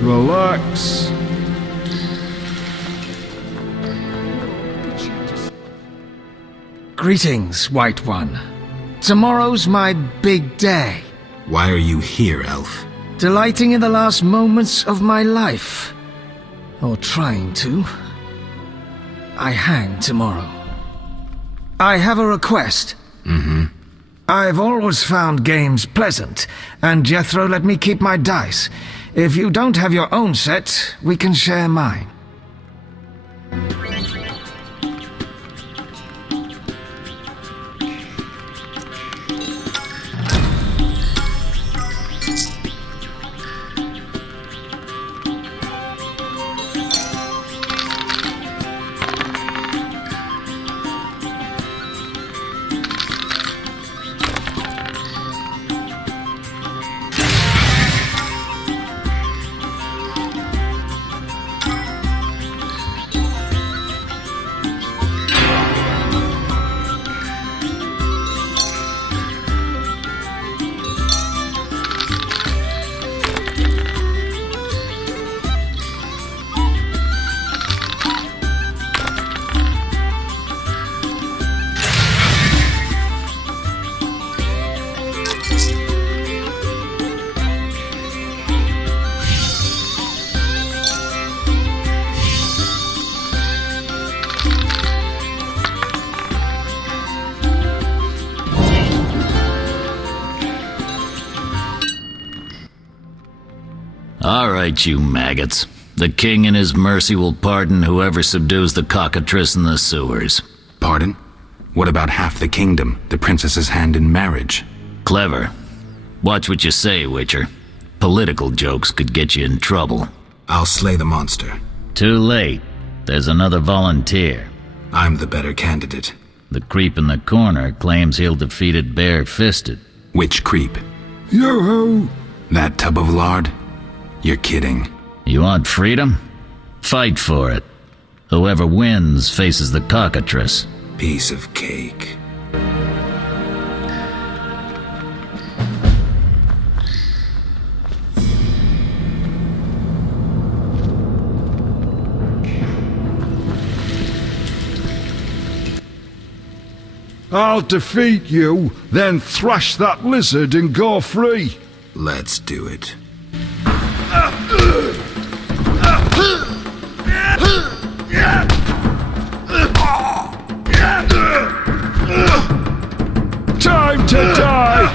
Relax. Greetings, White One. Tomorrow's my big day. Why are you here, Elf? Delighting in the last moments of my life. Or trying to. I hang tomorrow. I have a request. I've always found games pleasant, and Jethro let me keep my dice. If you don't have your own set, we can share mine. All right, you maggots. The king in his mercy will pardon whoever subdues the cockatrice in the sewers. Pardon? What about half the kingdom, the princess's hand in marriage? Clever. Watch what you say, Witcher. Political jokes could get you in trouble. I'll slay the monster. Too late. There's another volunteer. I'm the better candidate. The creep in the corner claims he'll defeat it bare-fisted. Which creep? Yoo-hoo! That tub of lard? You're kidding. You want freedom? Fight for it. Whoever wins faces the cockatrice. Piece of cake. I'll defeat you, then thrash that lizard and go free. Let's do it. Time to die!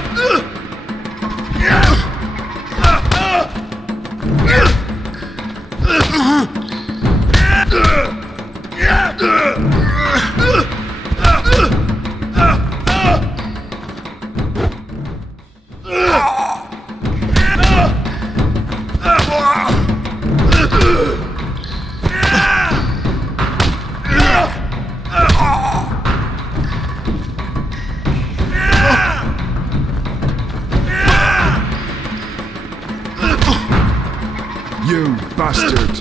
You bastard!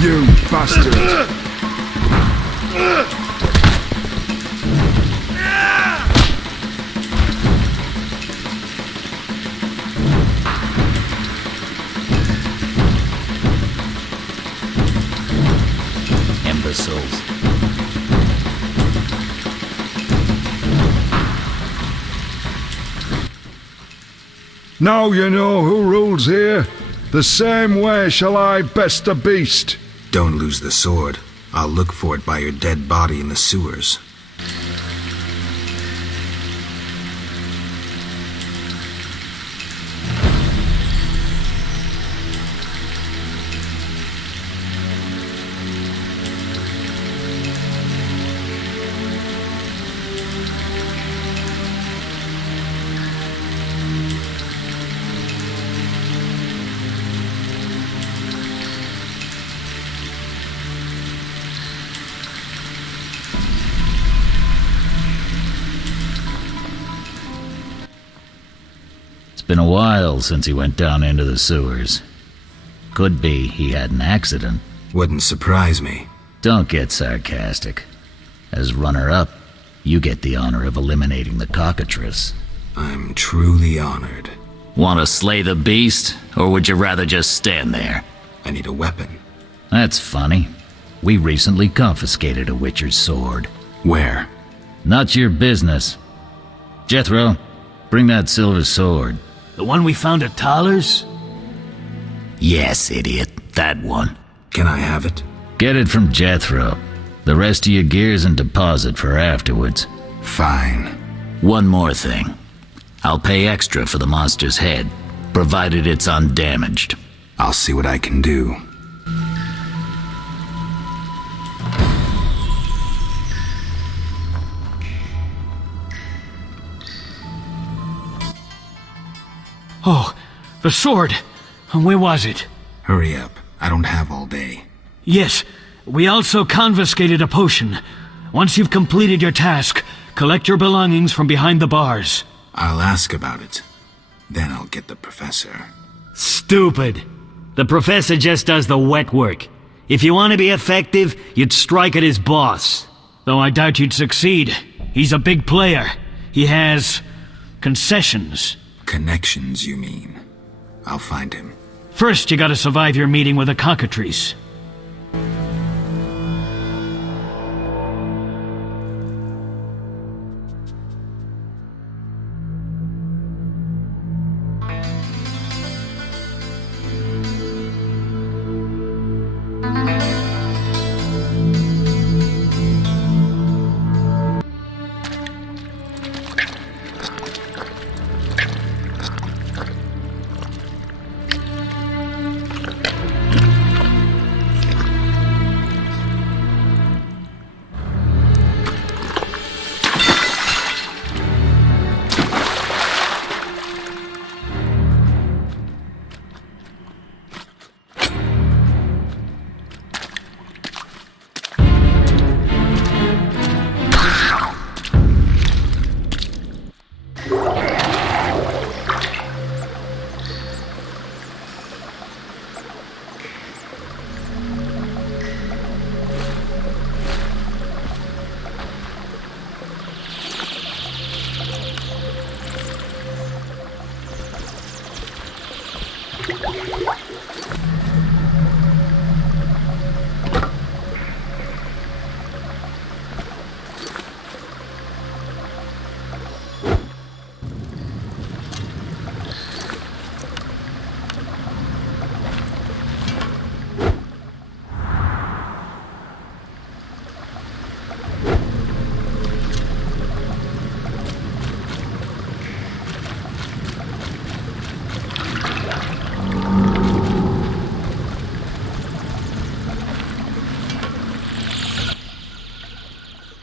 You bastard! Imbeciles. Now you know who rules here. The same way shall I best a beast. Don't lose the sword. I'll look for it by your dead body in the sewers. Been a while since he went down into the sewers. Could be he had an accident. Wouldn't surprise me. Don't get sarcastic. As runner-up, you get the honor of eliminating the cockatrice. I'm truly honored. Want to slay the beast, or would you rather just stand there? I need a weapon. That's funny. We recently confiscated a Witcher's sword. Where? Not your business. Jethro, bring that silver sword. The one we found at Thaler's? Yes, idiot. That one. Can I have it? Get it from Jethro. The rest of your gear's in deposit for afterwards. Fine. One more thing. I'll pay extra for the monster's head, provided it's undamaged. I'll see what I can do. Oh, the sword. Where was it? Hurry up. I don't have all day. Yes, we also confiscated a potion. Once you've completed your task, collect your belongings from behind the bars. I'll ask about it. Then I'll get the professor. Stupid. The professor just does the wet work. If you want to be effective, you'd strike at his boss. Though I doubt you'd succeed. He's a big player. He has concessions. Connections, you mean? I'll find him. First, you gotta survive your meeting with the cockatrice.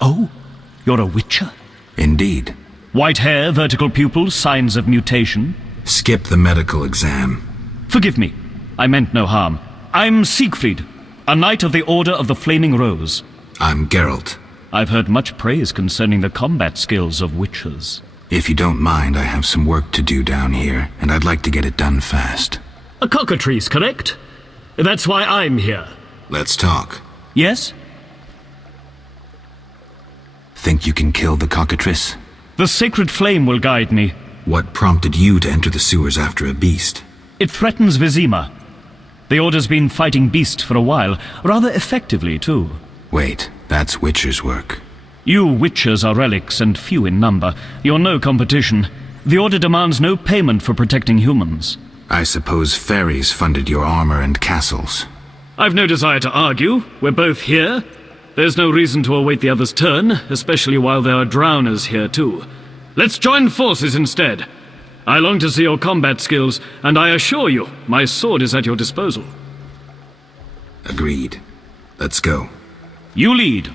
Oh, you're a Witcher? Indeed. White hair, vertical pupils, signs of mutation. Skip the medical exam. Forgive me, I meant no harm. I'm Siegfried, a knight of the Order of the Flaming Rose. I'm Geralt. I've heard much praise concerning the combat skills of Witchers. If you don't mind, I have some work to do down here, and I'd like to get it done fast. A cockatrice, correct? That's why I'm here. Let's talk. Yes? Think you can kill the cockatrice? The sacred flame will guide me. What prompted you to enter the sewers after a beast? It threatens Vizima. The Order's been fighting beasts for a while, rather effectively, too. Wait, that's Witcher's work. You Witchers are relics and few in number. You're no competition. The Order demands no payment for protecting humans. I suppose fairies funded your armor and castles. I've no desire to argue. We're both here. There's no reason to await the other's turn, especially while there are drowners here too. Let's join forces instead. I long to see your combat skills, and I assure you, my sword is at your disposal. Agreed. Let's go. You lead.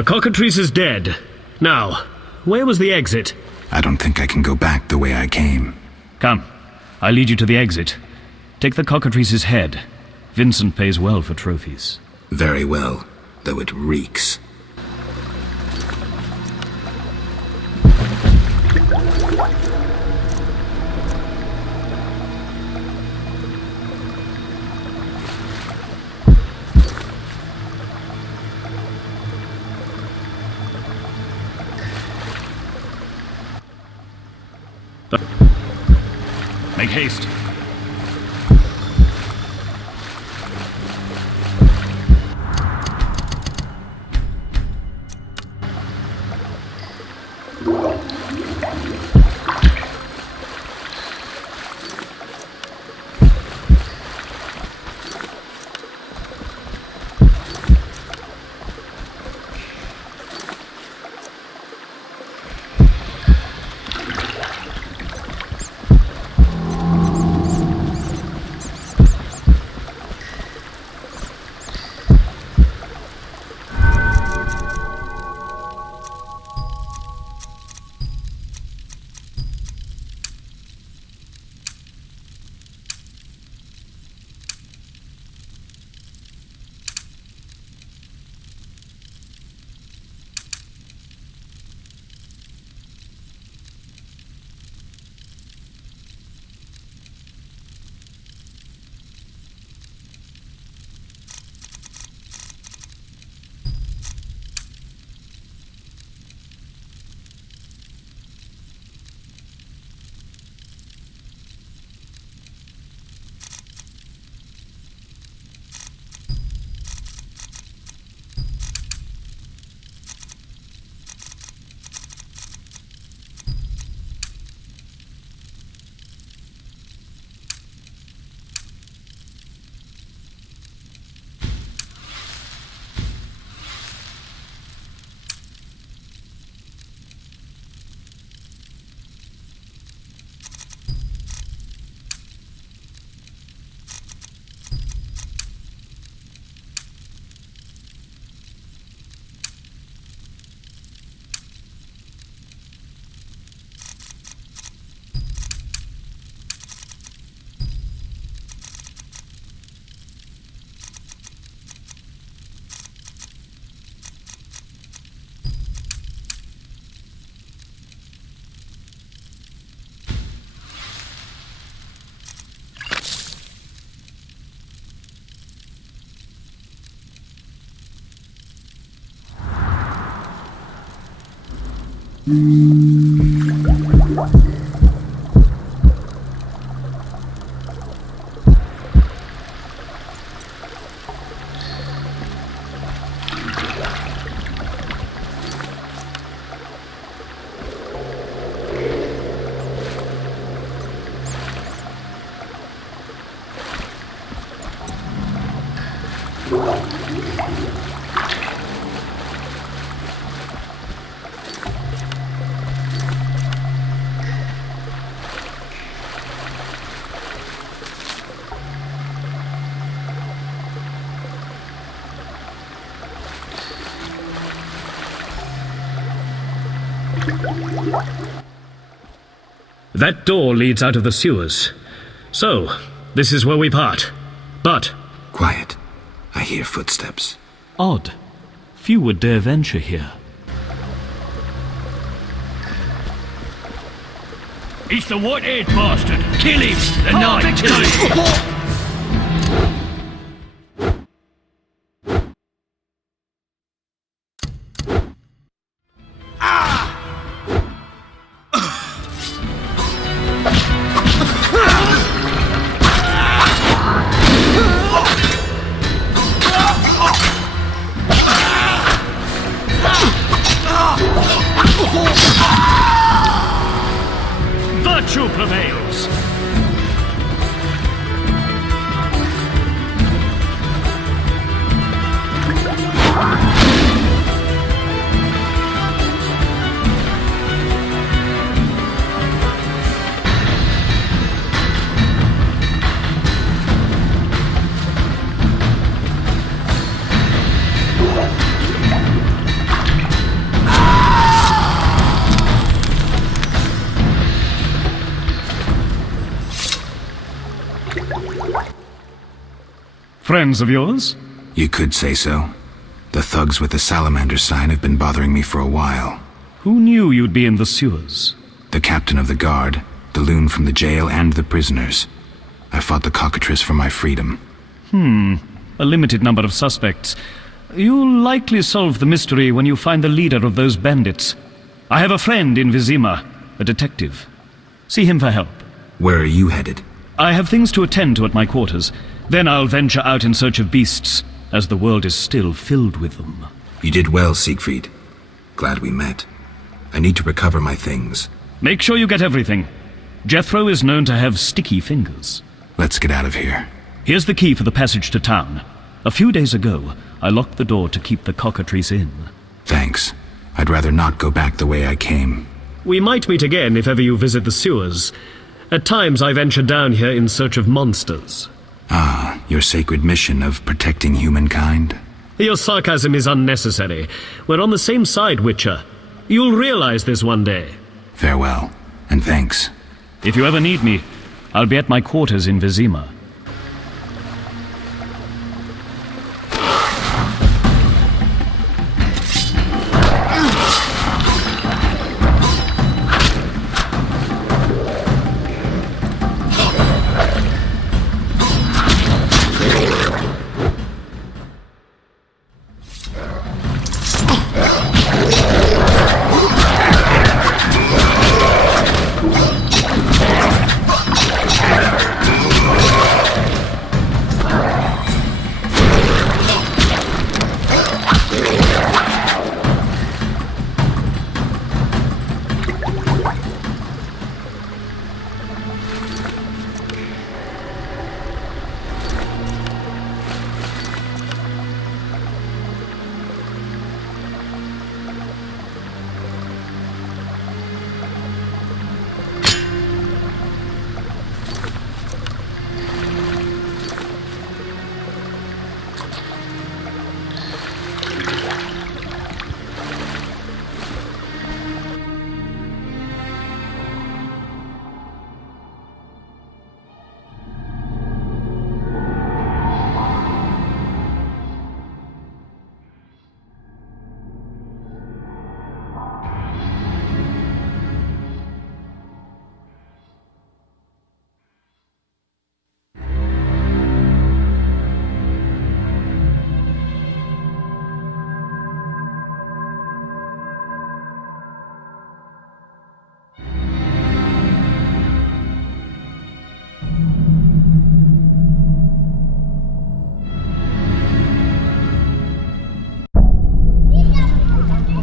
The cockatrice is dead. Now, where was the exit? I don't think I can go back the way I came. Come, I lead you to the exit. Take the cockatrice's head. Vincent pays well for trophies. Very well, though it reeks. Make haste. That door leads out of the sewers. So, this is where we part. But... Quiet. I hear footsteps. Odd. Few would dare venture here. He's the white-haired bastard! Kill him! The night kills! Virtue prevails! Friends of yours? You could say so. The thugs with the salamander sign have been bothering me for a while. Who knew you'd be in the sewers? The captain of the guard, the loon from the jail, and the prisoners. I fought the cockatrice for my freedom. A limited number of suspects. You'll likely solve the mystery when you find the leader of those bandits. I have a friend in Vizima, a detective. See him for help. Where are you headed? I have things to attend to at my quarters. Then I'll venture out in search of beasts, as the world is still filled with them. You did well, Siegfried. Glad we met. I need to recover my things. Make sure you get everything. Jethro is known to have sticky fingers. Let's get out of here. Here's the key for the passage to town. A few days ago, I locked the door to keep the cockatrice in. Thanks. I'd rather not go back the way I came. We might meet again if ever you visit the sewers. At times I venture down here in search of monsters. Ah, your sacred mission of protecting humankind? Your sarcasm is unnecessary. We're on the same side, Witcher. You'll realize this one day. Farewell, and thanks. If you ever need me, I'll be at my quarters in Vizima.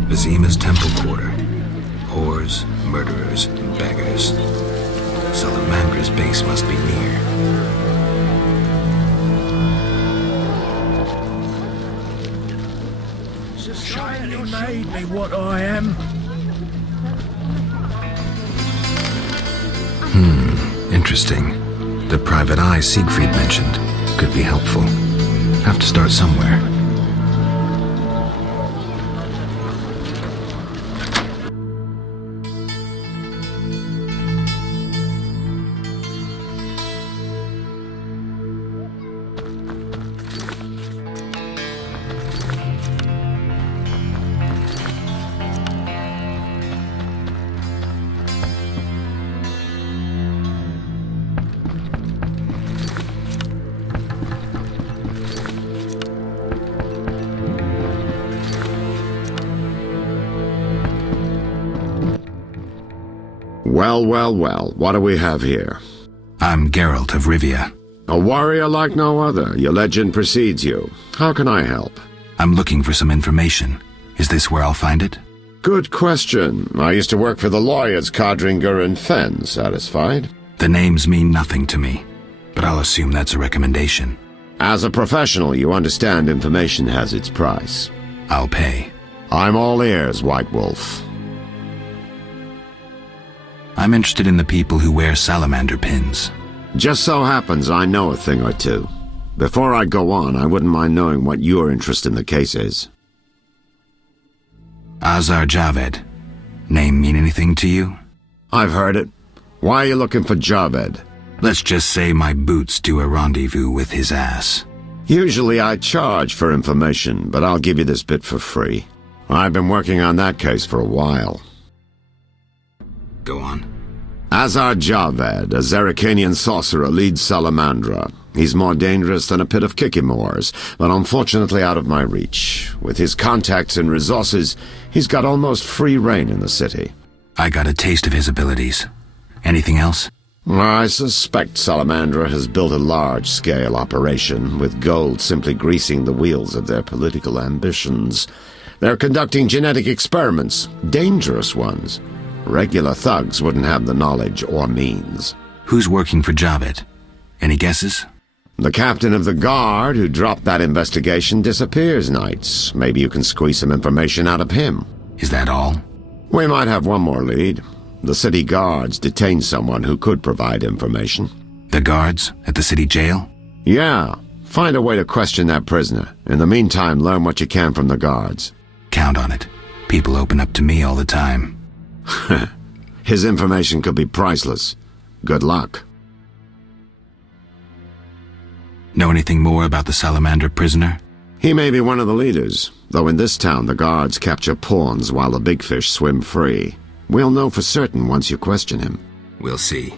Vizima's temple quarter. Whores, murderers, and beggars. Salamandra's base must be near. Society made me what I am. Interesting. The private eye Siegfried mentioned could be helpful. Have to start somewhere. Well, what do we have here? I'm Geralt of Rivia. A warrior like no other. Your legend precedes you. How can I help? I'm looking for some information. Is this where I'll find it? Good question. I used to work for the lawyers Codringer and Fenn. Satisfied? The names mean nothing to me, but I'll assume that's a recommendation. As a professional, you understand information has its price. I'll pay. I'm all ears, White Wolf. I'm interested in the people who wear salamander pins. Just so happens I know a thing or two. Before I go on, I wouldn't mind knowing what your interest in the case is. Azar Javed. Name mean anything to you? I've heard it. Why are you looking for Javed? Let's just say my boots do a rendezvous with his ass. Usually I charge for information, but I'll give you this bit for free. I've been working on that case for a while. Go on. Azar Javed, a Zerrikanian sorcerer, leads Salamandra. He's more dangerous than a pit of Kikimors, but unfortunately out of my reach. With his contacts and resources, he's got almost free reign in the city. I got a taste of his abilities. Anything else? I suspect Salamandra has built a large-scale operation, with gold simply greasing the wheels of their political ambitions. They're conducting genetic experiments, dangerous ones. Regular thugs wouldn't have the knowledge or means. Who's working for Javed? Any guesses? The captain of the guard who dropped that investigation disappears nights. Maybe you can squeeze some information out of him. Is that all? We might have one more lead. The city guards detained someone who could provide information. The guards at the city jail? Yeah. Find a way to question that prisoner. In the meantime, learn what you can from the guards. Count on it. People open up to me all the time. His information could be priceless. Good luck. Know anything more about the Salamander prisoner? He may be one of the leaders, though in this town the guards capture pawns while the big fish swim free. We'll know for certain once you question him. We'll see.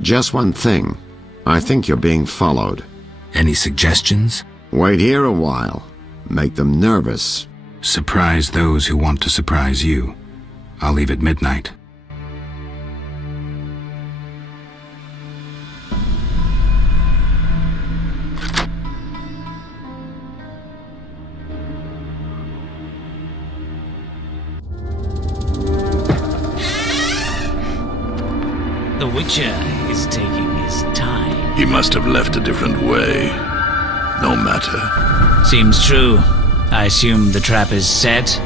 Just one thing. I think you're being followed. Any suggestions? Wait here a while. Make them nervous. Surprise those who want to surprise you. I'll leave at midnight. The Witcher is taking his time. He must have left a different way. No matter. Seems true. I assume the trap is set?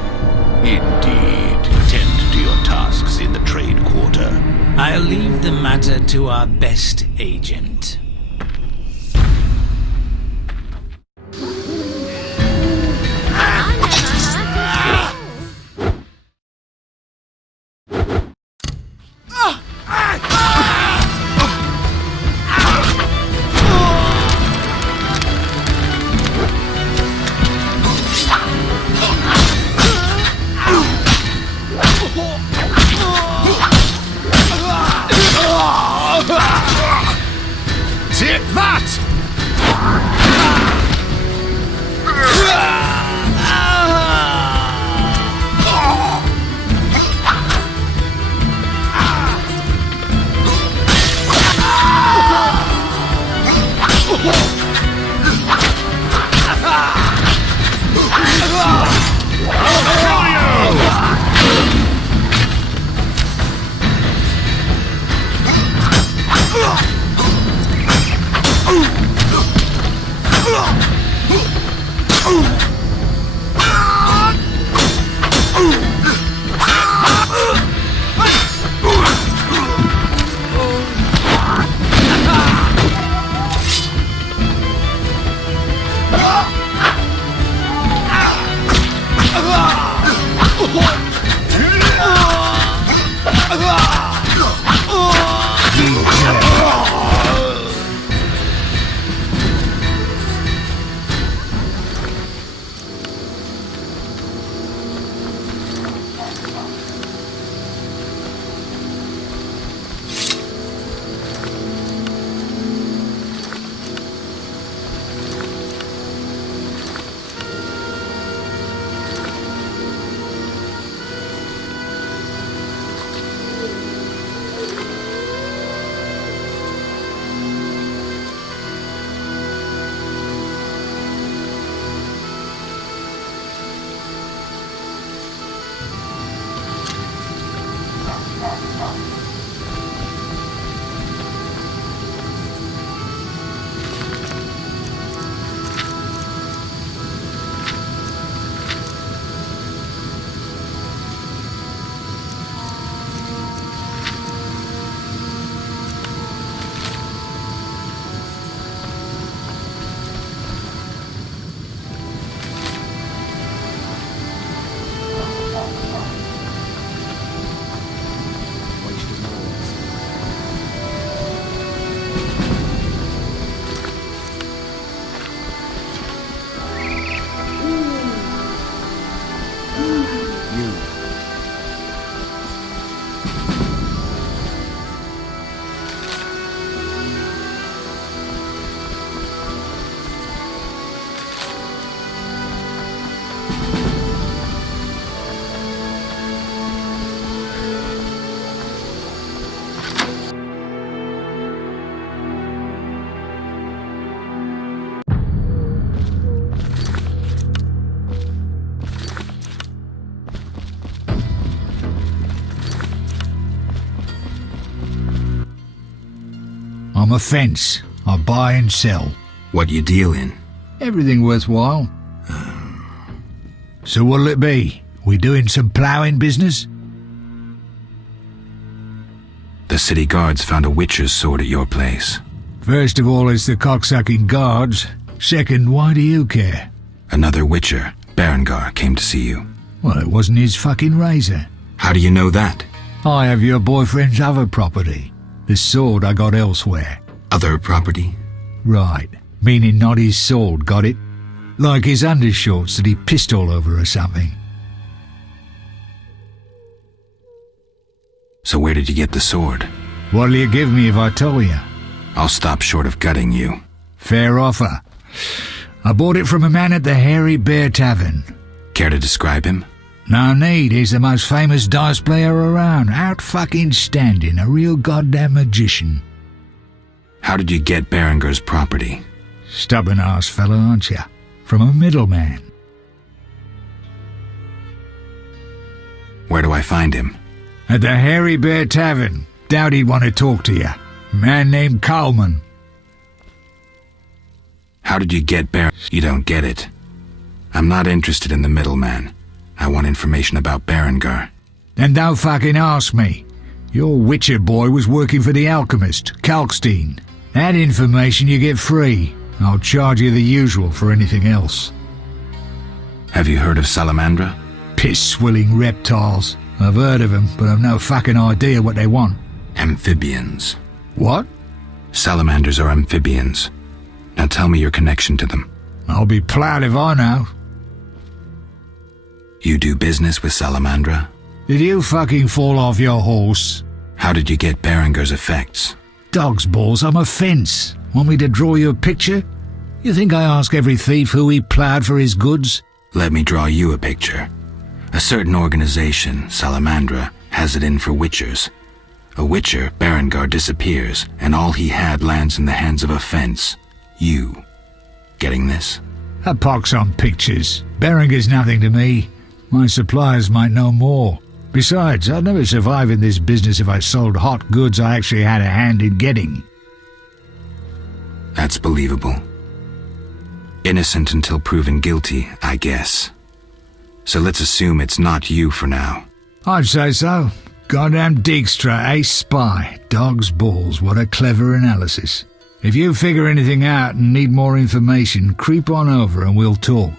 Indeed. Tend to your tasks in the trade quarter. I'll leave the matter to our best agent. Take that! I'm a fence. I buy and sell. What you deal in? Everything worthwhile. So what'll it be? We doing some ploughing business? The city guards found a witcher's sword at your place. First of all, it's the cocksucking guards. Second, why do you care? Another witcher, Berengar, came to see you. Well, it wasn't his fucking razor. How do you know that? I have your boyfriend's other property. The sword I got elsewhere. Other property? Right. Meaning not his sword, got it? Like his undershorts that he pissed all over or something. So where did you get the sword? What'll you give me if I tell you? I'll stop short of gutting you. Fair offer. I bought it from a man at the Hairy Bear Tavern. Care to describe him? No need, he's the most famous dice player around. Out fucking standing, a real goddamn magician. How did you get Berengar's property? Stubborn-ass fellow, aren't you? From a middleman. Where do I find him? At the Hairy Bear Tavern. Doubt he'd want to talk to you. Man named Coleman. How did you get You don't get it. I'm not interested in the middleman. I want information about Berengar. Then don't fucking ask me. Your Witcher boy was working for the alchemist, Kalkstein. That information you get free. I'll charge you the usual for anything else. Have you heard of Salamandra? Piss-swilling reptiles. I've heard of them, but I've no fucking idea what they want. Amphibians. What? Salamanders are amphibians. Now tell me your connection to them. I'll be proud if I know. You do business with Salamandra? Did you fucking fall off your horse? How did you get Berengar's effects? Dog's balls, I'm a fence. Want me to draw you a picture? You think I ask every thief who he ploughed for his goods? Let me draw you a picture. A certain organization, Salamandra, has it in for witchers. A witcher, Berengar, disappears, and all he had lands in the hands of a fence. You. Getting this? A pox on pictures. Berengar's nothing to me. My suppliers might know more. Besides, I'd never survive in this business if I sold hot goods I actually had a hand in getting. That's believable. Innocent until proven guilty, I guess. So let's assume it's not you for now. I'd say so. Goddamn Dijkstra, ace spy. Dog's balls, what a clever analysis. If you figure anything out and need more information, creep on over and we'll talk.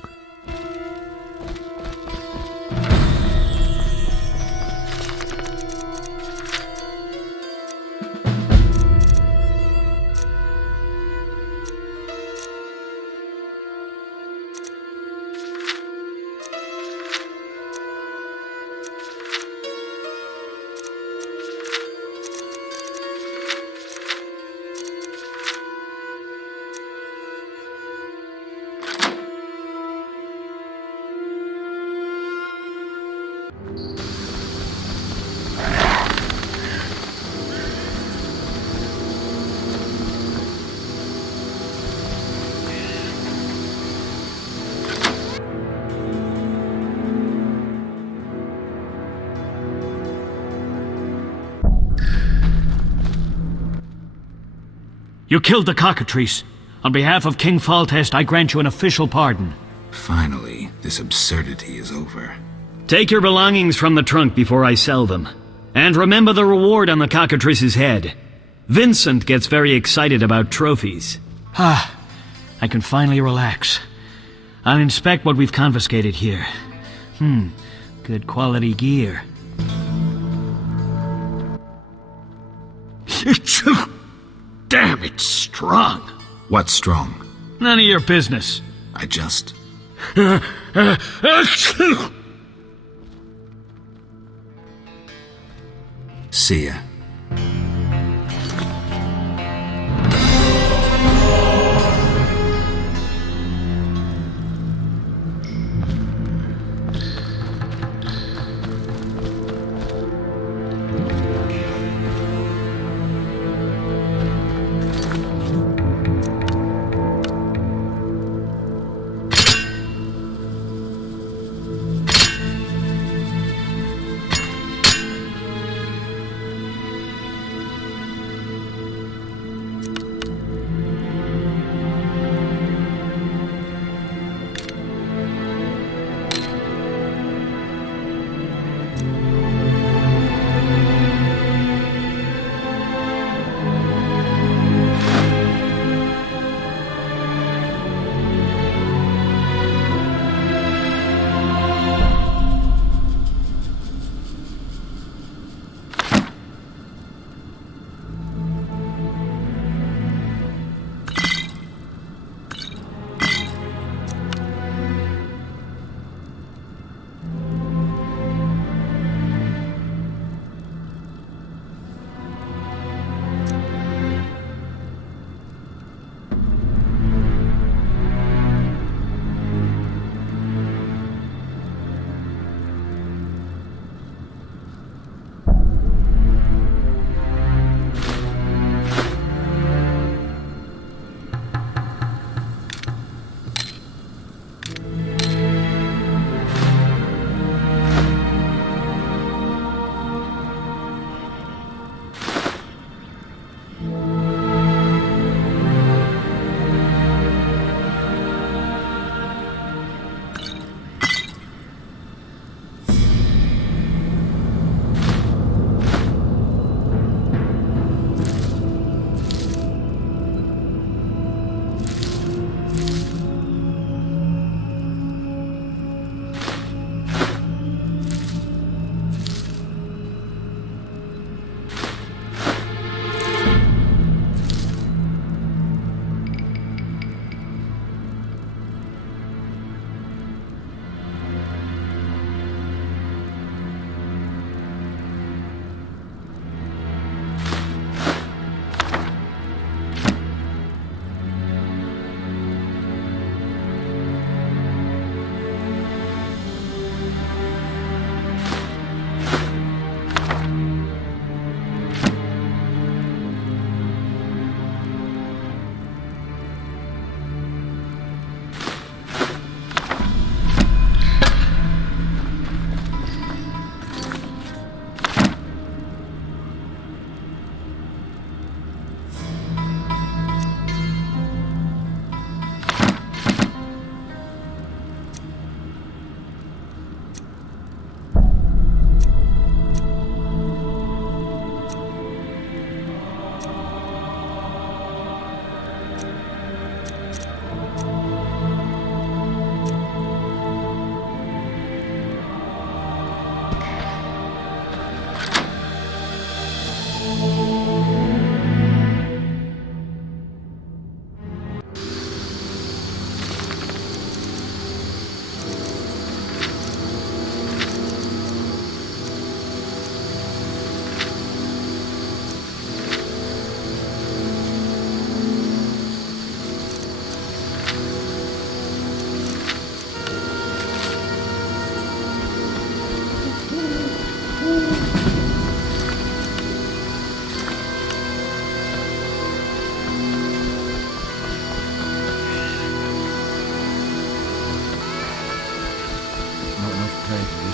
You killed the cockatrice. On behalf of King Foltest, I grant you an official pardon. Finally, this absurdity is over. Take your belongings from the trunk before I sell them. And remember the reward on the cockatrice's head. Vincent gets very excited about trophies. I can finally relax. I'll inspect what we've confiscated here. Good quality gear. Damn, it's strong. What's strong? None of your business. I just... See ya.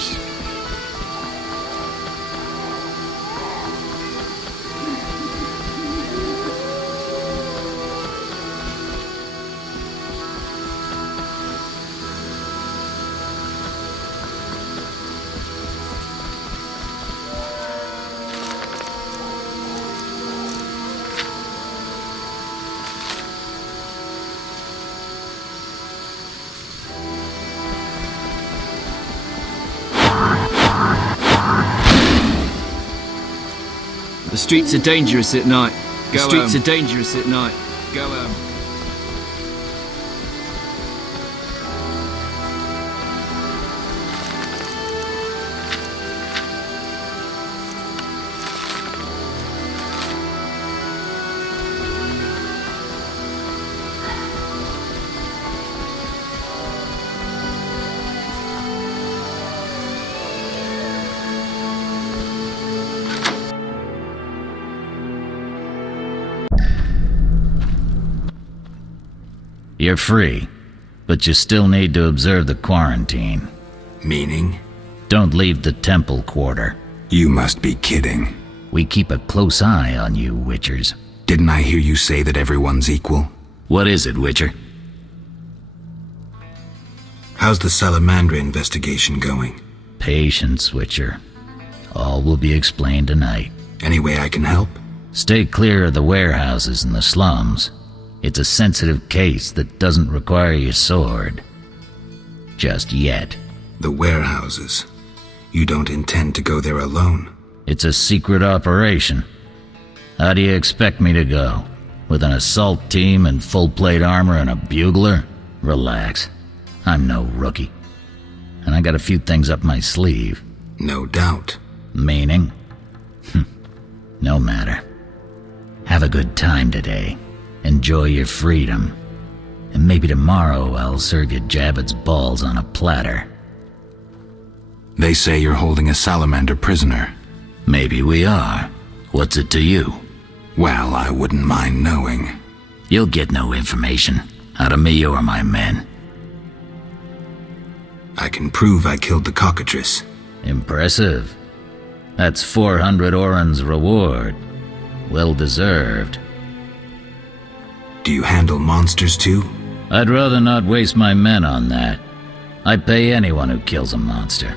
yours. The streets are dangerous at night. The streets are dangerous at night. Go home. You're free, but you still need to observe the quarantine. Meaning? Don't leave the temple quarter. You must be kidding. We keep a close eye on you, Witchers. Didn't I hear you say that everyone's equal? What is it, Witcher? How's the Salamandra investigation going? Patience, Witcher. All will be explained tonight. Any way I can help? Stay clear of the warehouses and the slums. It's a sensitive case that doesn't require your sword. Just yet. The warehouses. You don't intend to go there alone? It's a secret operation. How do you expect me to go? With an assault team and full plate armor and a bugler? Relax. I'm no rookie. And I got a few things up my sleeve. No doubt. Meaning? No matter. Have a good time today. Enjoy your freedom. And maybe tomorrow I'll serve you Jabber's balls on a platter. They say you're holding a salamander prisoner. Maybe we are. What's it to you? Well, I wouldn't mind knowing. You'll get no information. Out of me or my men. I can prove I killed the cockatrice. Impressive. That's 400 Oren's reward. Well deserved. Do you handle monsters too? I'd rather not waste my men on that. I pay anyone who kills a monster.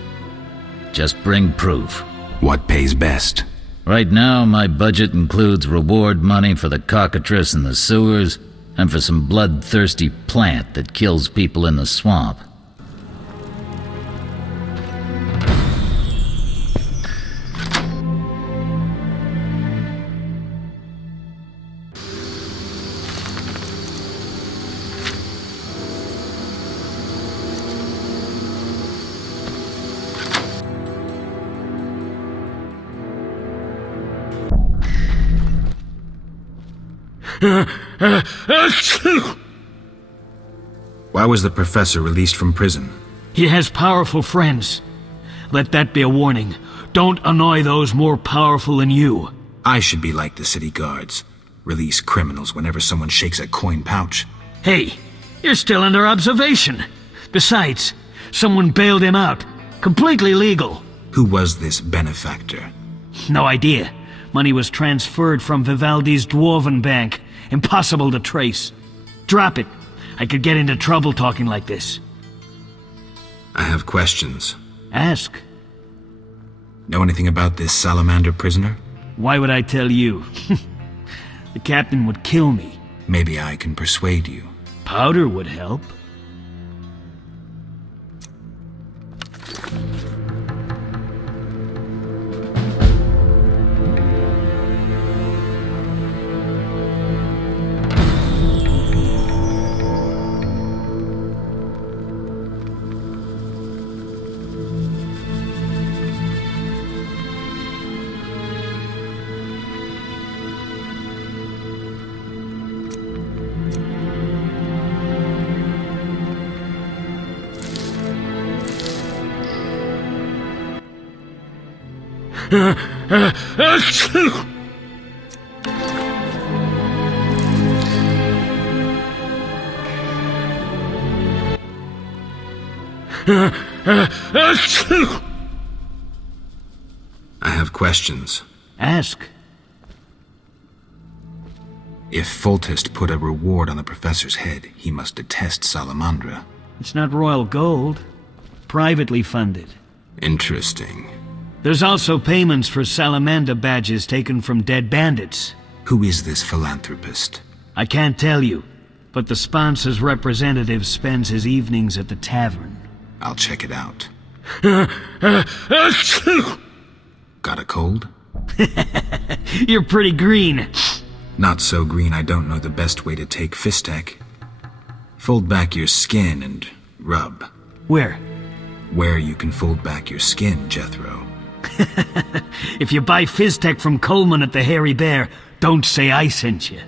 Just bring proof. What pays best? Right now, my budget includes reward money for the cockatrice in the sewers and for some bloodthirsty plant that kills people in the swamp. Why was the professor released from prison? He has powerful friends. Let that be a warning. Don't annoy those more powerful than you. I should be like the city guards. Release criminals whenever someone shakes a coin pouch. Hey, you're still under observation. Besides, someone bailed him out. Completely legal. Who was this benefactor? No idea. Money was transferred from Vivaldi's Dwarven Bank. Impossible to trace. Drop it. I could get into trouble talking like this. I have questions. Ask. Know anything about this salamander prisoner? Why would I tell you? The captain would kill me. Maybe I can persuade you. Powder would help. I have questions. Ask. If Foltest put a reward on the professor's head, he must detest Salamandra. It's not royal gold. Privately funded. Interesting. There's also payments for Salamander badges taken from dead bandits. Who is this philanthropist? I can't tell you, but the sponsor's representative spends his evenings at the tavern. I'll check it out. Got a cold? You're pretty green. Not so green I don't know the best way to take Fistek. Fold back your skin and rub. Where? Where you can fold back your skin, Jethro. If you buy Fistek from Coleman at the Hairy Bear, don't say I sent you.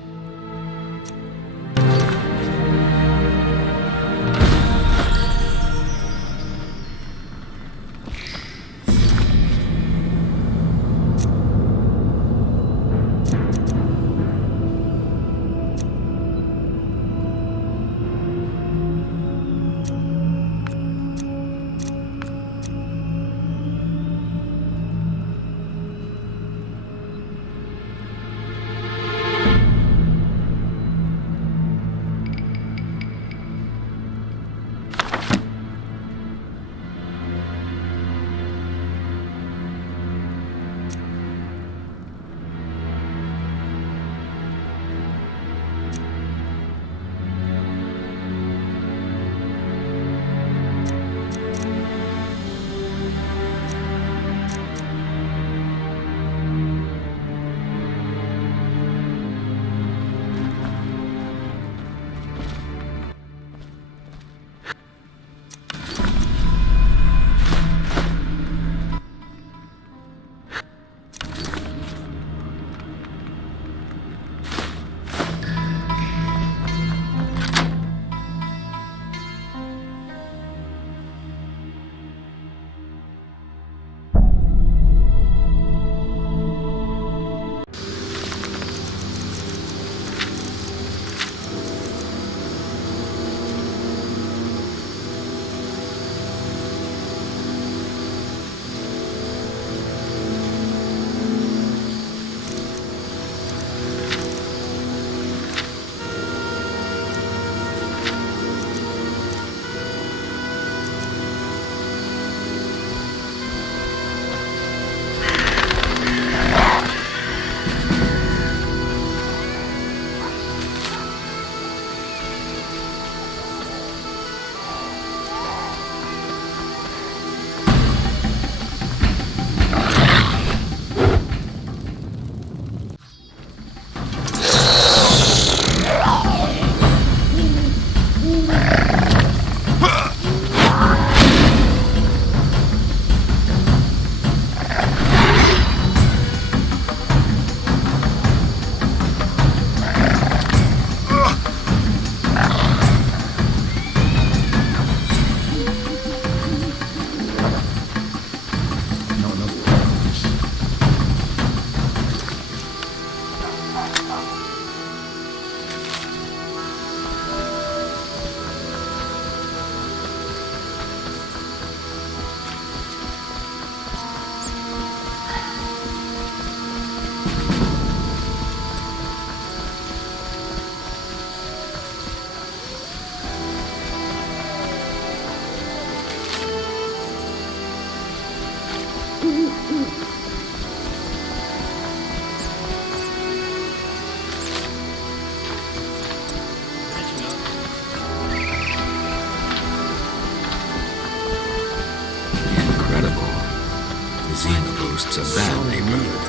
boasts a bad neighborhood.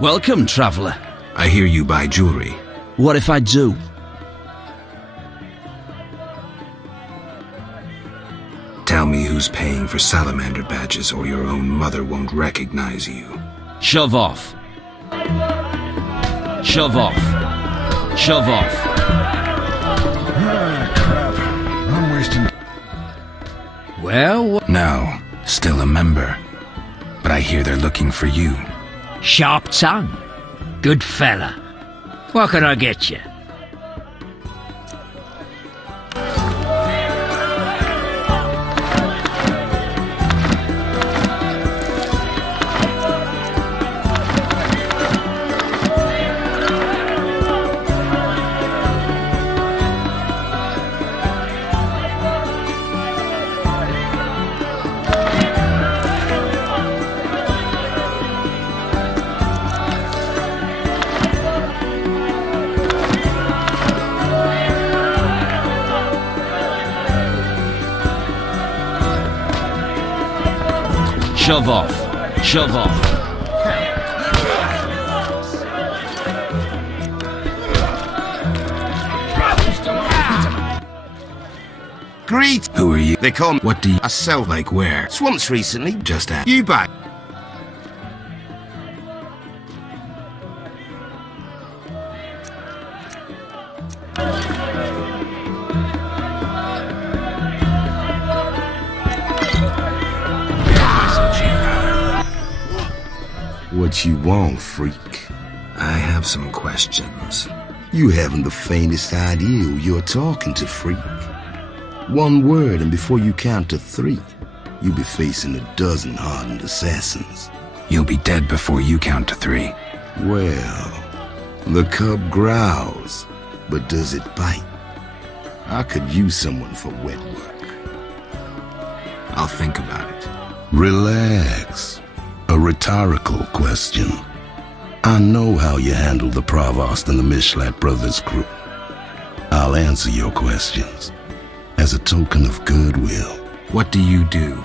Welcome, traveler. I hear you buy jewelry. What if I do? Tell me who's paying for salamander badges, or your own mother won't recognize you. Shove off. Shove off. Shove off. Ah, crap. I'm wasting... Well? No, still a member. But I hear they're looking for you. Sharp tongue. Good fella. What can I get you? Shove off. Shove off. Greet. Who are you? They call me. What do you... I sell Like where? swamps recently. Just at... You back. What you want, freak? I have some questions. You haven't the faintest idea who you're talking to, freak. One word, and before you count to 3, you'll be facing a dozen hardened assassins. You'll be dead before you count to 3. Well, the cub growls, but does it bite? I could use someone for wet work. I'll think about it. Relax. A rhetorical question. I know how you handle the Provost and the Mishlat brothers' crew. I'll answer your questions as a token of goodwill. What do you do?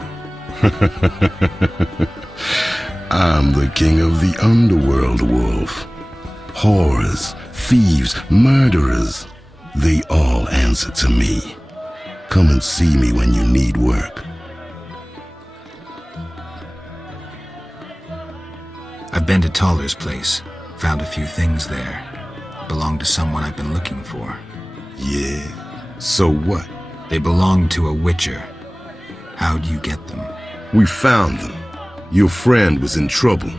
I'm the king of the underworld, Wolf. Whores, thieves, murderers, they all answer to me. Come and see me when you need work. I've been to Toller's place. Found a few things there. Belong to someone I've been looking for. Yeah? So what? They belong to a Witcher. How'd you get them? We found them. Your friend was in trouble,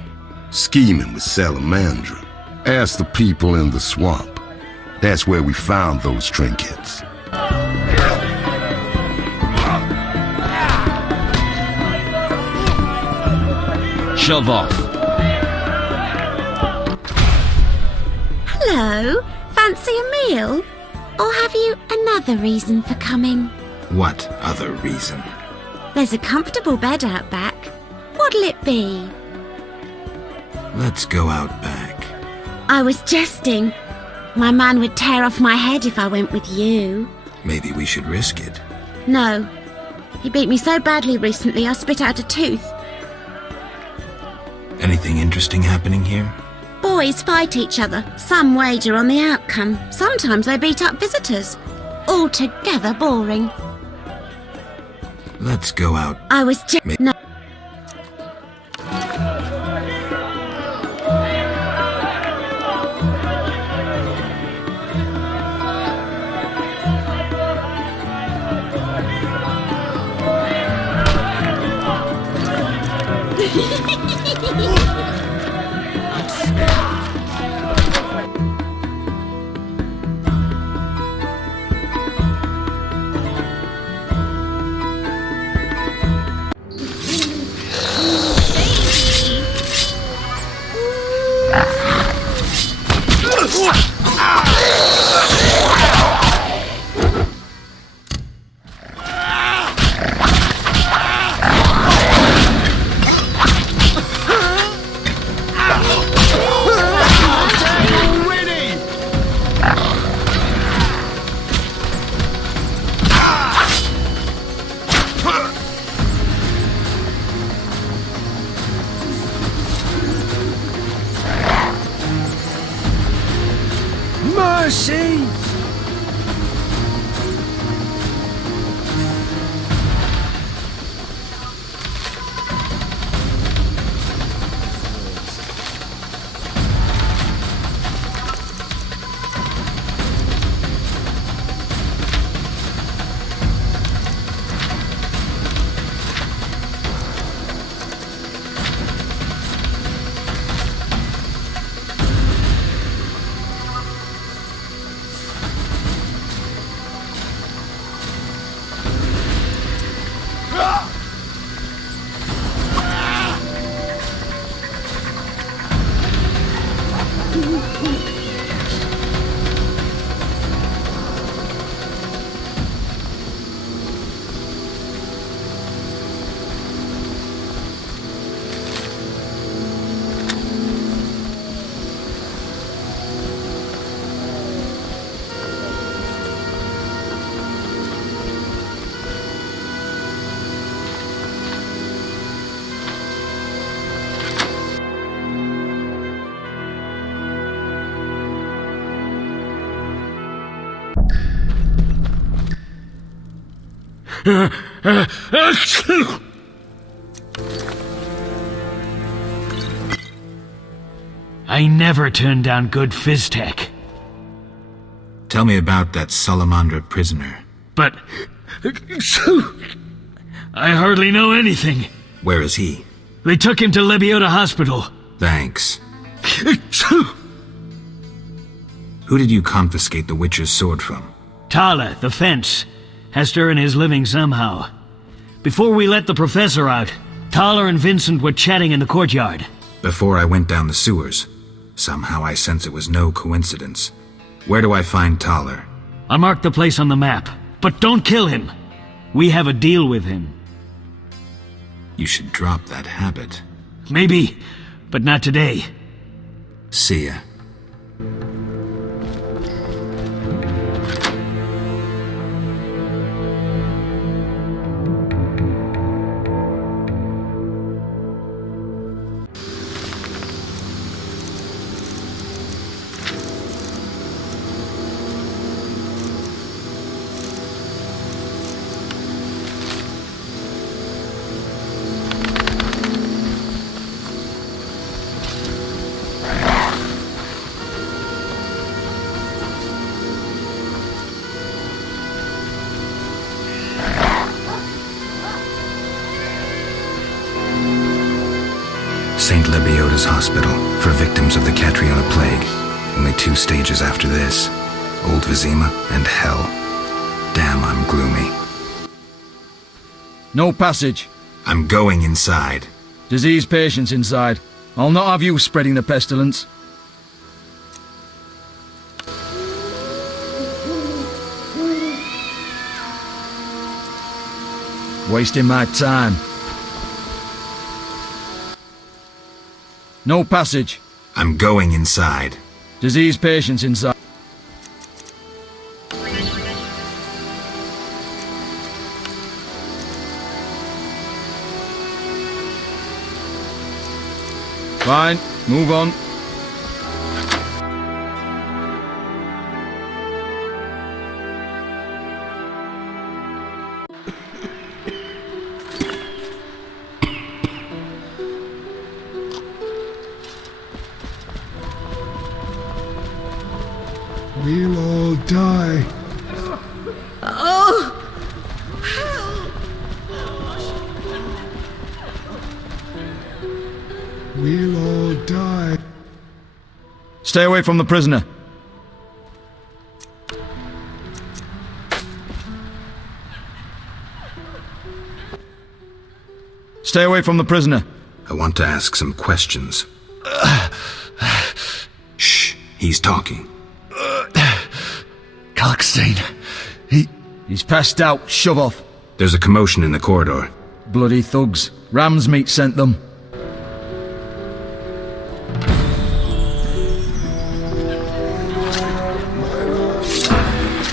scheming with Salamandra. Ask the people in the swamp. That's where we found those trinkets. Shove off. Hello, fancy a meal? Or have you another reason for coming? What other reason? There's a comfortable bed out back. What'll it be? Let's go out back. I was jesting. My man would tear off my head if I went with you. Maybe we should risk it. No. He beat me so badly recently I spit out a tooth. Anything interesting happening here? Boys fight each other. Some wager on the outcome. Sometimes they beat up visitors. Altogether boring. Let's go out. I was just... No. Mercy! I never turn down good Fizztech. Tell me about that Salamandra prisoner. But... I hardly know anything. Where is he? They took him to Lebioda Hospital. Thanks. Who did you confiscate the Witcher's sword from? Tala, the fence. Has to earn his living somehow. Before we let the professor out, Tala and Vincent were chatting in the courtyard. Before I went down the sewers. Somehow I sense it was no coincidence. Where do I find Thaler? I'll mark the place on the map, but don't kill him. We have a deal with him. You should drop that habit. Maybe, but not today. See ya. St. Lebioda's Hospital for victims of the Catriona Plague. Only 2 stages after this. Old Vizima and Hell. Damn, I'm gloomy. No passage. I'm going inside. Disease patients inside. I'll not have you spreading the pestilence. Wasting my time. No passage. I'm going inside. Disease patients inside. Fine, move on. We'll all die. Oh! We'll all die. Stay away from the prisoner. Stay away from the prisoner. I want to ask some questions. Shh, he's talking. Kalkstein. He's passed out. Shove off. There's a commotion in the corridor. Bloody thugs. Ram's meat sent them.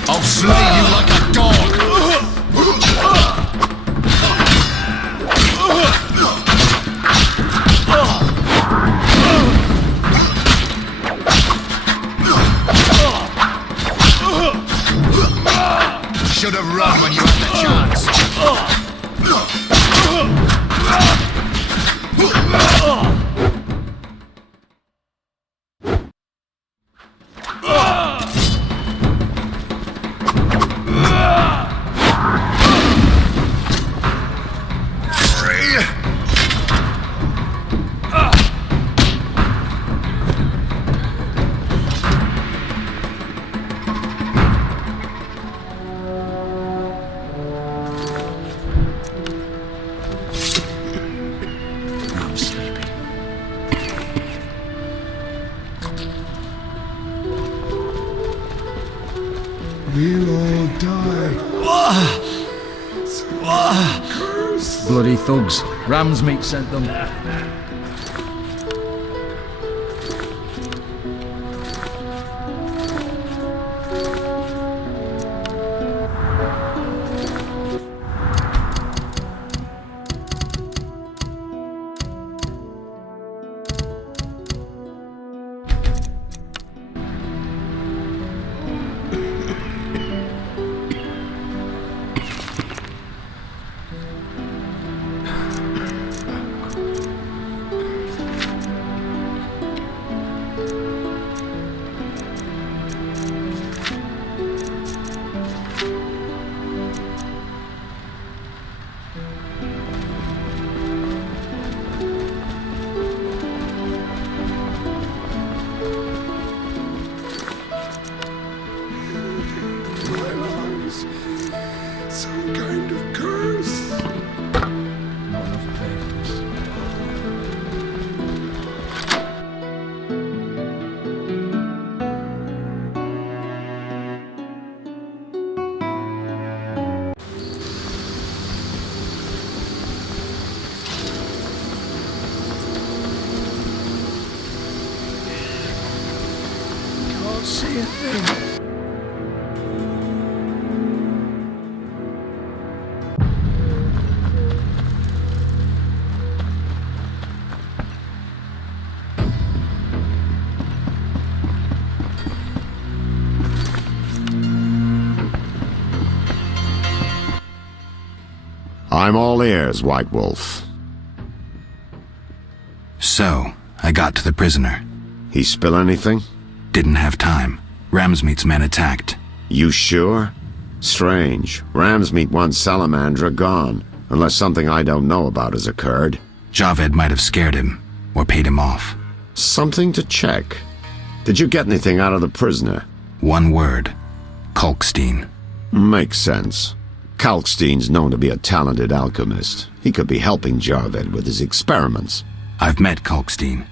I'll slay you like a dog! Should have run when you had the chance. We'll all die. Bloody thugs. Ram's meat sent them. Some kind of curse. Not enough to pay for this. Can't see a thing. I'm all ears, White Wolf. So, I got to the prisoner. He spill anything? Didn't have time. Ramsmeet's men attacked. You sure? Strange. Ramsmeet wants Salamandra gone, unless something I don't know about has occurred. Javed might have scared him, or paid him off. Something to check. Did you get anything out of the prisoner? One word. Kalkstein. Makes sense. Kalkstein's known to be a talented alchemist. He could be helping Javed with his experiments. I've met Kalkstein.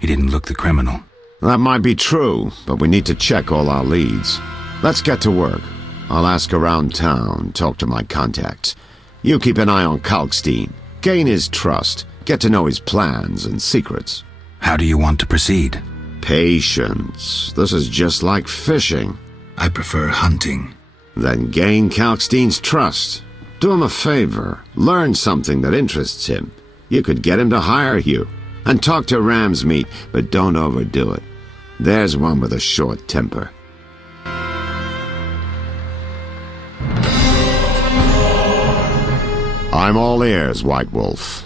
He didn't look the criminal. That might be true, but we need to check all our leads. Let's get to work. I'll ask around town, talk to my contacts. You keep an eye on Kalkstein. Gain his trust. Get to know his plans and secrets. How do you want to proceed? Patience. This is just like fishing. I prefer hunting. Then gain Kalkstein's trust. Do him a favor. Learn something that interests him. You could get him to hire you. And talk to Ramsmeet, but don't overdo it. There's one with a short temper. I'm all ears, White Wolf.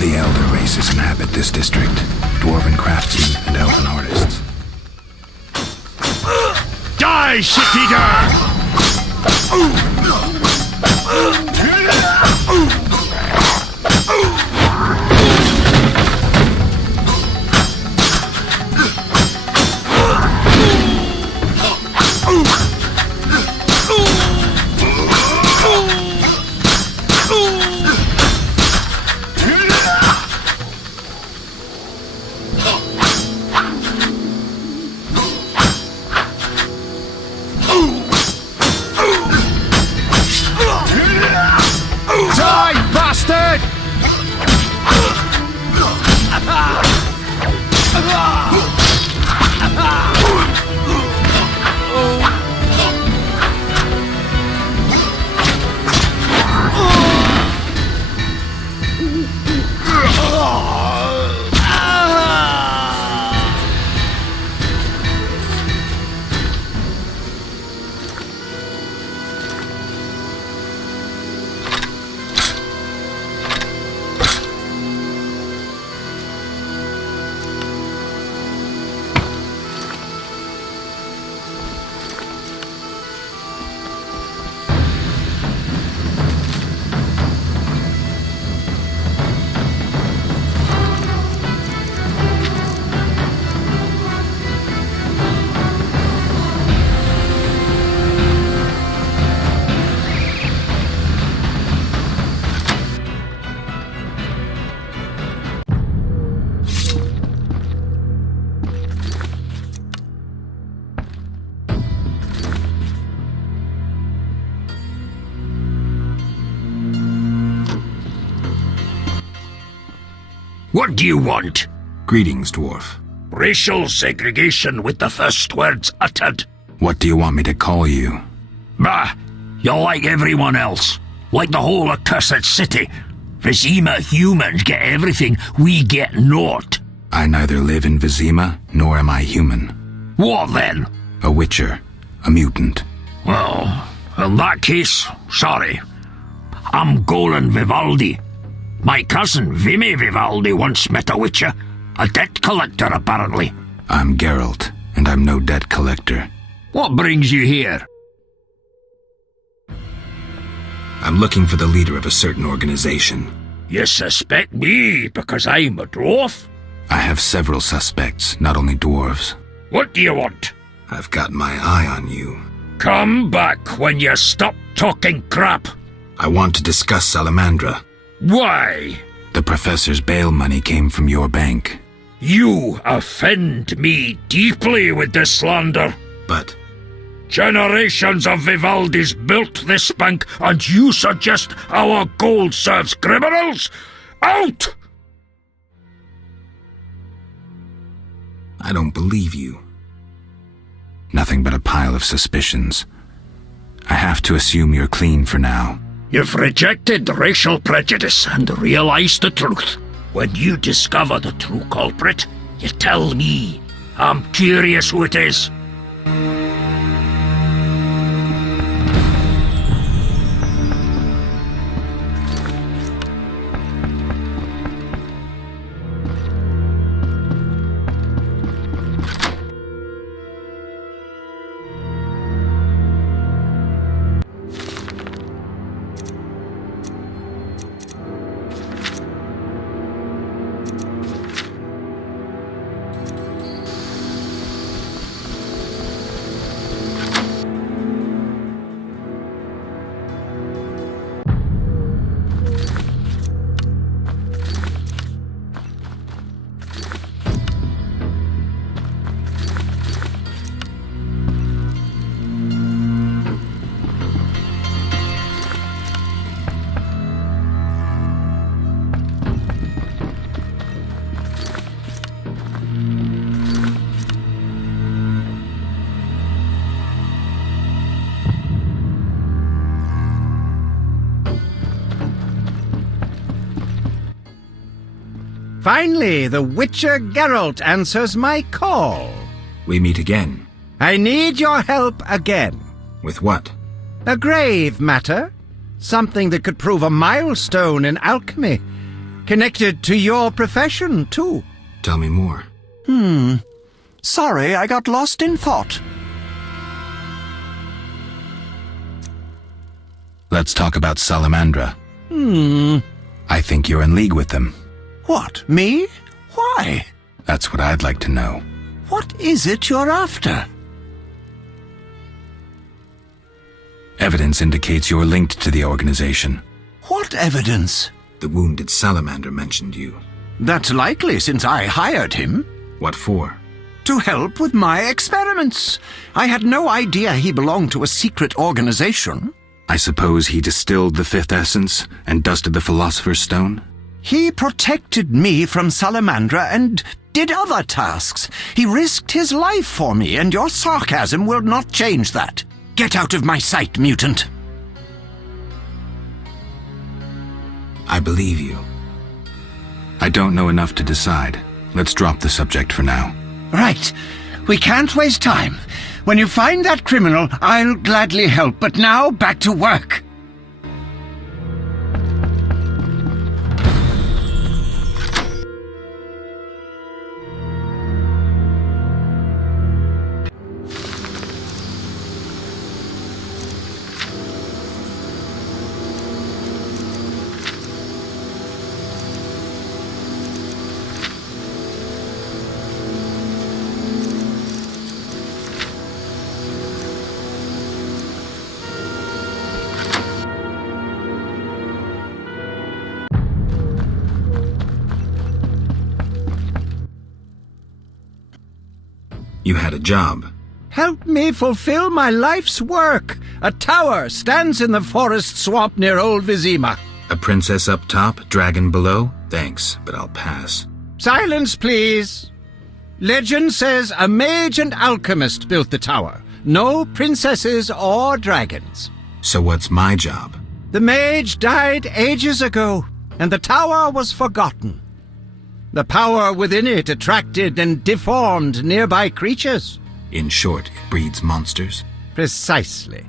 The elder races inhabit this district. Dwarven craftsmen and elven artists. Die, shit-eater! What do you want? Greetings, dwarf. Racial segregation with the first words uttered. What do you want me to call you? Bah! You're like everyone else. Like the whole accursed city. Vizima humans get everything, we get naught. I neither live in Vizima, nor am I human. What then? A witcher. A mutant. Well, in that case, sorry. I'm Golan Vivaldi. My cousin, Vimy Vivaldi, once met a witcher. A debt collector, apparently. I'm Geralt, and I'm no debt collector. What brings you here? I'm looking for the leader of a certain organization. You suspect me because I'm a dwarf? I have several suspects, not only dwarves. What do you want? I've got my eye on you. Come back when you stop talking crap. I want to discuss Salamandra. Why? The professor's bail money came from your bank. You offend me deeply with this slander. But generations of Vivaldis built this bank, and you suggest our gold serves criminals? Out! I don't believe you. Nothing but a pile of suspicions. I have to assume you're clean for now. You've rejected racial prejudice and realized the truth. When you discover the true culprit, you tell me. I'm curious who it is. Finally, the Witcher Geralt answers my call. We meet again. I need your help again. With what? A grave matter. Something that could prove a milestone in alchemy. Connected to your profession, too. Tell me more. Sorry, I got lost in thought. Let's talk about Salamandra. I think you're in league with them. What, me? Why? That's what I'd like to know. What is it you're after? Evidence indicates you're linked to the organization. What evidence? The wounded salamander mentioned you. That's likely, since I hired him. What for? To help with my experiments. I had no idea he belonged to a secret organization. I suppose he distilled the fifth essence and dusted the Philosopher's Stone? He protected me from Salamandra and did other tasks. He risked his life for me, and your sarcasm will not change that. Get out of my sight, mutant. I believe you. I don't know enough to decide. Let's drop the subject for now. Right. We can't waste time. When you find that criminal, I'll gladly help, but now back to work. You had a job. Help me fulfill my life's work. A tower stands in the forest swamp near Old Vizima. A princess up top, dragon below? Thanks, but I'll pass. Silence, please. Legend says a mage and alchemist built the tower. No princesses or dragons. So what's my job? The mage died ages ago, and the tower was forgotten. The power within it attracted and deformed nearby creatures. In short, it breeds monsters? Precisely.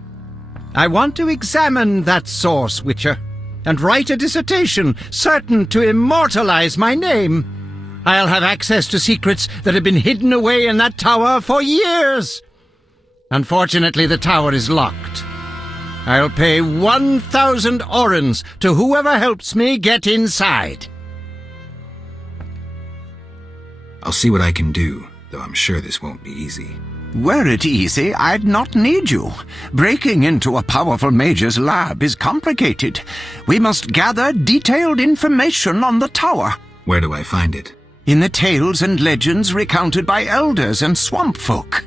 I want to examine that source, Witcher, and write a dissertation certain to immortalize my name. I'll have access to secrets that have been hidden away in that tower for years. Unfortunately, the tower is locked. I'll pay 1,000 orens to whoever helps me get inside. I'll see what I can do, though I'm sure this won't be easy. Were it easy, I'd not need you. Breaking into a powerful mage's lab is complicated. We must gather detailed information on the tower. Where do I find it? In the tales and legends recounted by elders and swamp folk.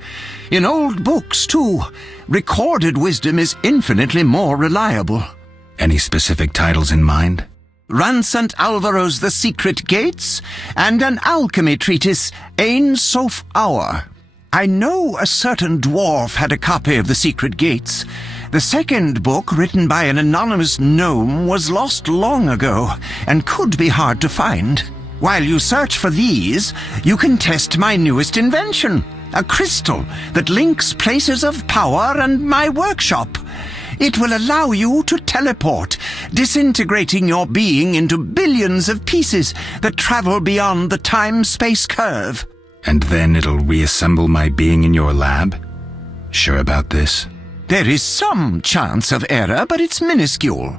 In old books, too. Recorded wisdom is infinitely more reliable. Any specific titles in mind? Ransant Alvaro's The Secret Gates, and an alchemy treatise, Ain Soph Hour. I know a certain dwarf had a copy of The Secret Gates. The second book, written by an anonymous gnome, was lost long ago, and could be hard to find. While you search for these, you can test my newest invention, a crystal that links places of power and my workshop. It will allow you to teleport, disintegrating your being into billions of pieces that travel beyond the time-space curve. And then it'll reassemble my being in your lab? Sure about this? There is some chance of error, but it's minuscule.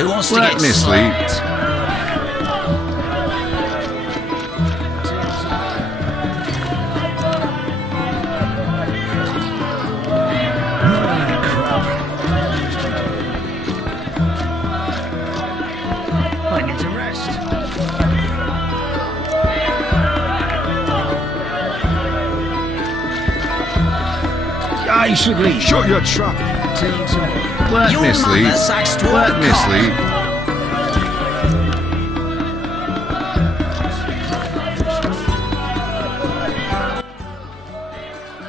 Who wants to Let get me sleep. slapped? I need to rest. I should leave. Shut your trap. Till tomorrow. Let Your me mother sleep. sucks dwarf Let me cock. sleep.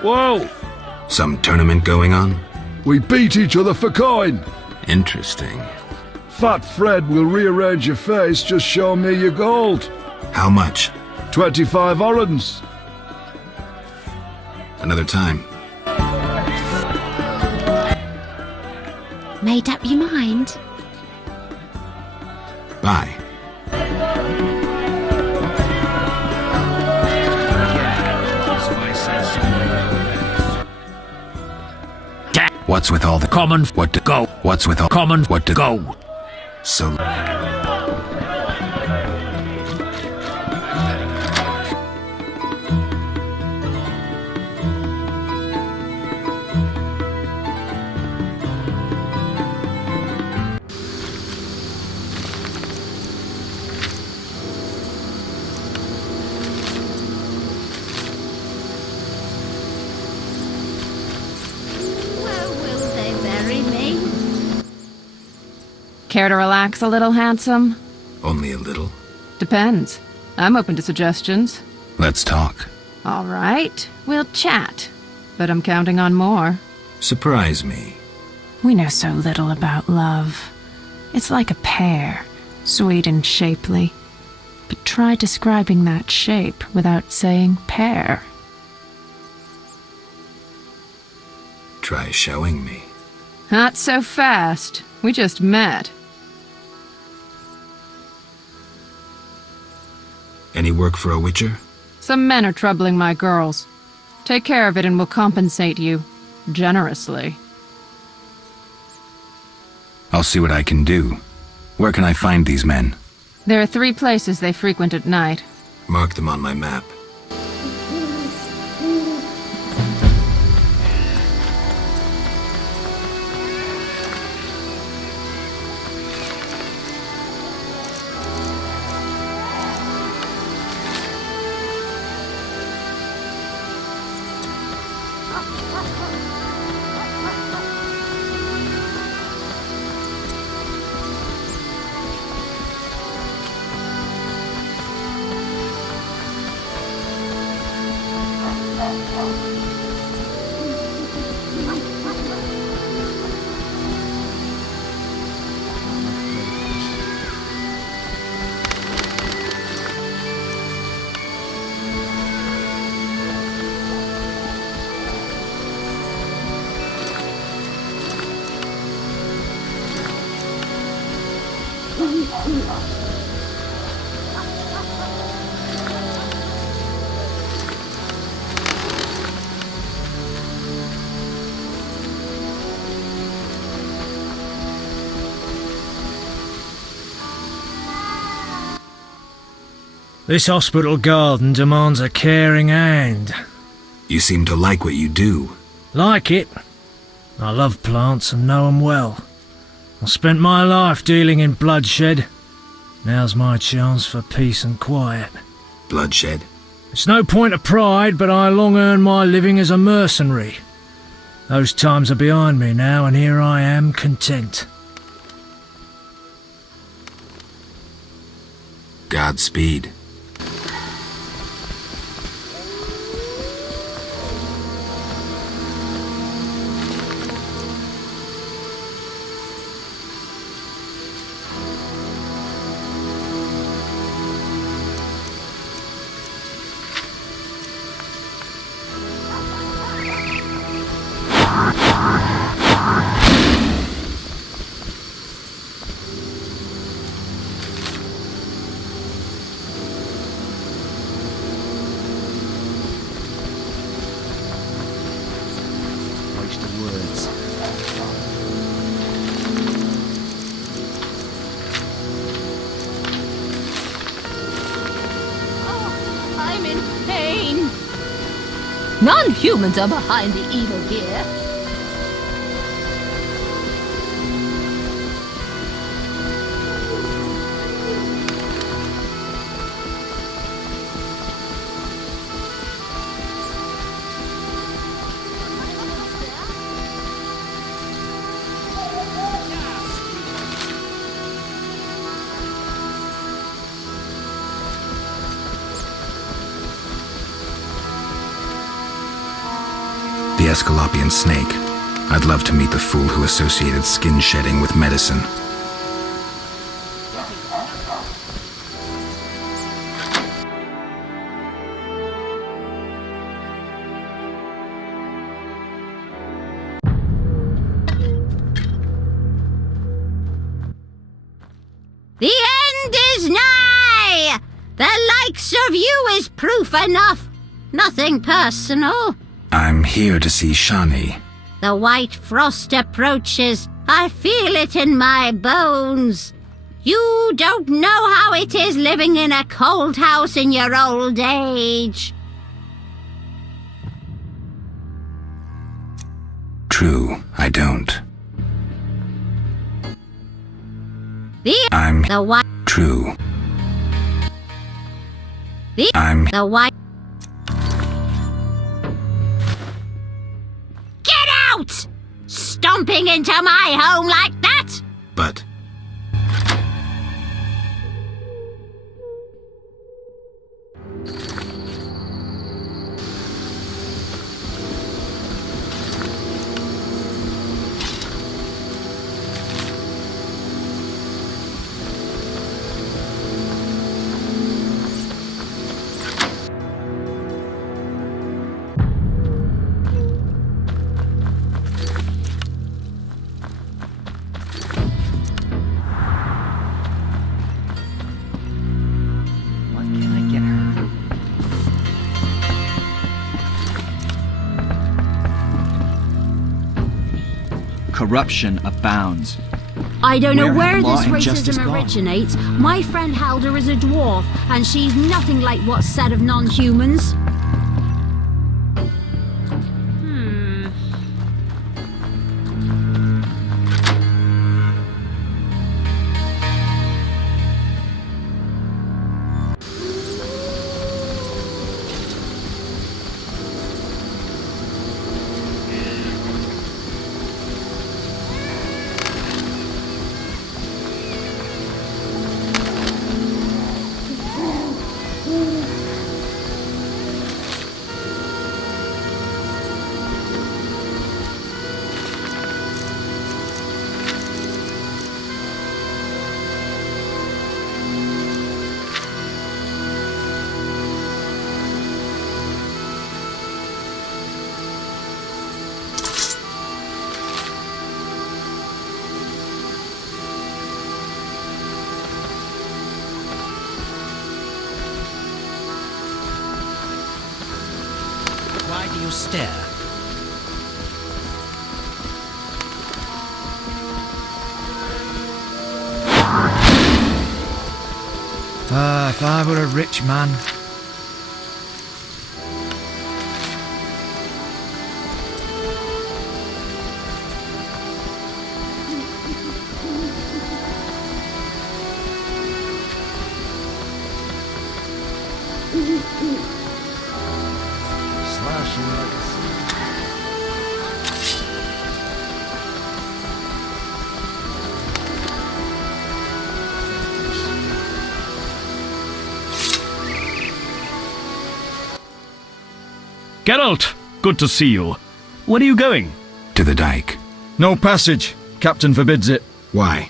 Whoa! Some tournament going on? We beat each other for coin. Interesting. Fat Fred will rearrange your face, just show me your gold. How much? 25 orens. Another time. Made up your mind? Bye. What's with all the Common what to go. What's with all Common what to go. So Where will they bury me? Care to relax a little, handsome? only a little. Depends. I'm open to suggestions. Let's talk. All right, we'll chat. But I'm counting on more. Surprise me. We know so little about love. It's like a pear, sweet and shapely. But try describing that shape without saying pear. Try showing me. Not so fast. We just met. Any work for a witcher? Some men are troubling my girls. Take care of it and we'll compensate you. Generously. I'll see what I can do. Where can I find these men? There are 3 places they frequent at night. Mark them on my map. This hospital garden demands a caring hand. You seem to like what you do. Like it? I love plants and know 'em well. I spent my life dealing in bloodshed. Now's my chance for peace and quiet. Bloodshed? It's no point of pride, but I long earned my living as a mercenary. Those times are behind me now, and here I am, content. Godspeed. Non-humans are behind the evil here. The Escalopian snake. I'd love to meet the fool who associated skin shedding with medicine. The end is nigh! The likes of you is proof enough. Nothing personal. I'm here to see Shani. The white frost approaches. I feel it in my bones. You don't know how it is living in a cold house in your old age. True, I don't. I'm the white. True. I'm the white. Get out! Stomping into my home like that? But... Corruption abounds. I don't know where have law this and justice racism gone? originates. My friend Halder is a dwarf, and she's nothing like what's said of non-humans. Why do you stare? If I were a rich man. Slashing like a Geralt, good to see you. Where are you going? To the dike. No passage. Captain forbids it. Why?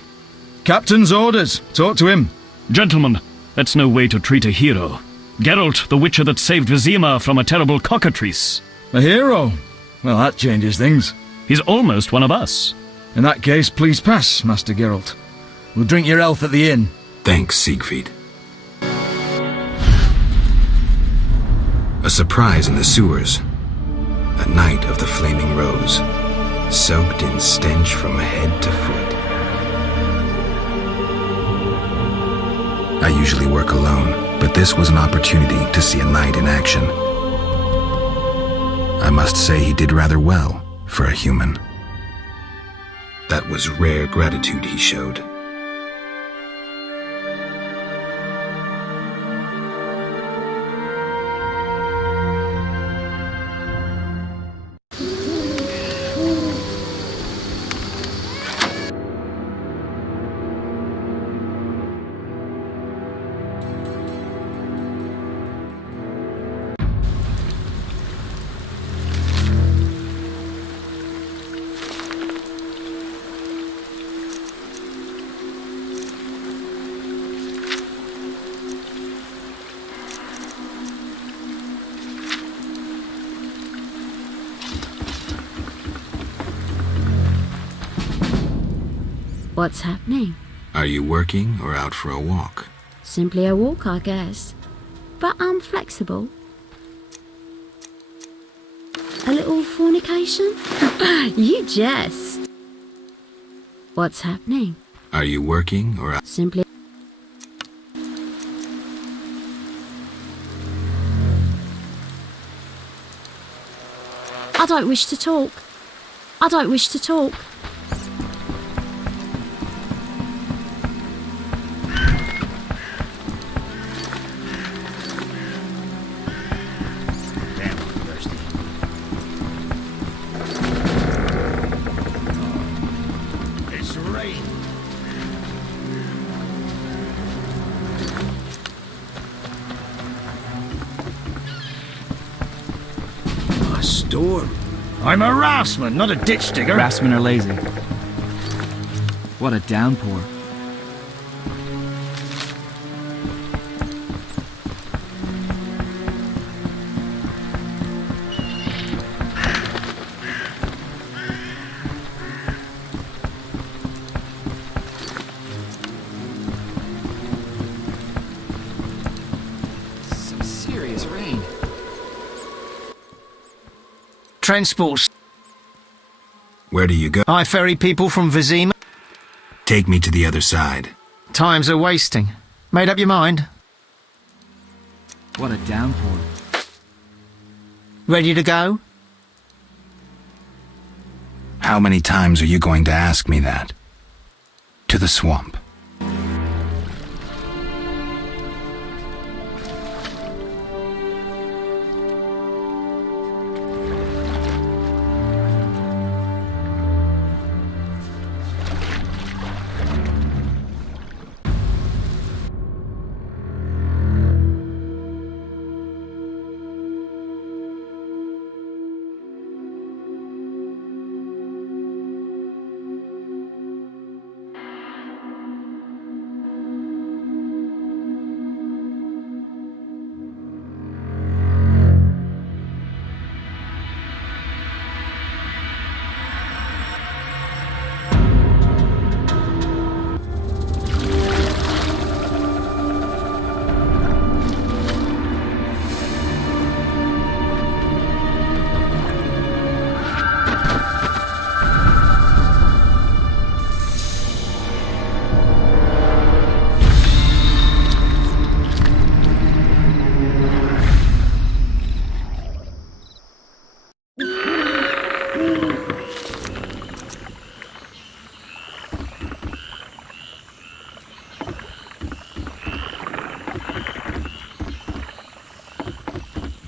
Captain's orders. Talk to him. Gentlemen, that's no way to treat a hero. Geralt, the witcher that saved Vizima from a terrible cockatrice. A hero? Well, that changes things. He's almost one of us. In that case, please pass, Master Geralt. We'll drink your health at the inn. Thanks, Siegfried. A surprise in the sewers. A night of the Flaming Rose, soaked in stench from head to foot. I usually work alone, but this was an opportunity to see a knight in action. I must say he did rather well for a human. That was rare gratitude he showed. What's happening? Are you working or out for a walk? Simply a walk, I guess. But I'm flexible. A little fornication? You jest. What's happening? Are you working or out? Simply... I don't wish to talk. I don't wish to talk. Storm. I'm a raftsman, not a ditch digger. Raftsmen are lazy. What a downpour. Some serious rain. Transport. Where do you go? I ferry people from Vizima. Take me to the other side. Times are wasting. Made up your mind? What a downpour. Ready to go? How many times are you going to ask me that? To the swamp.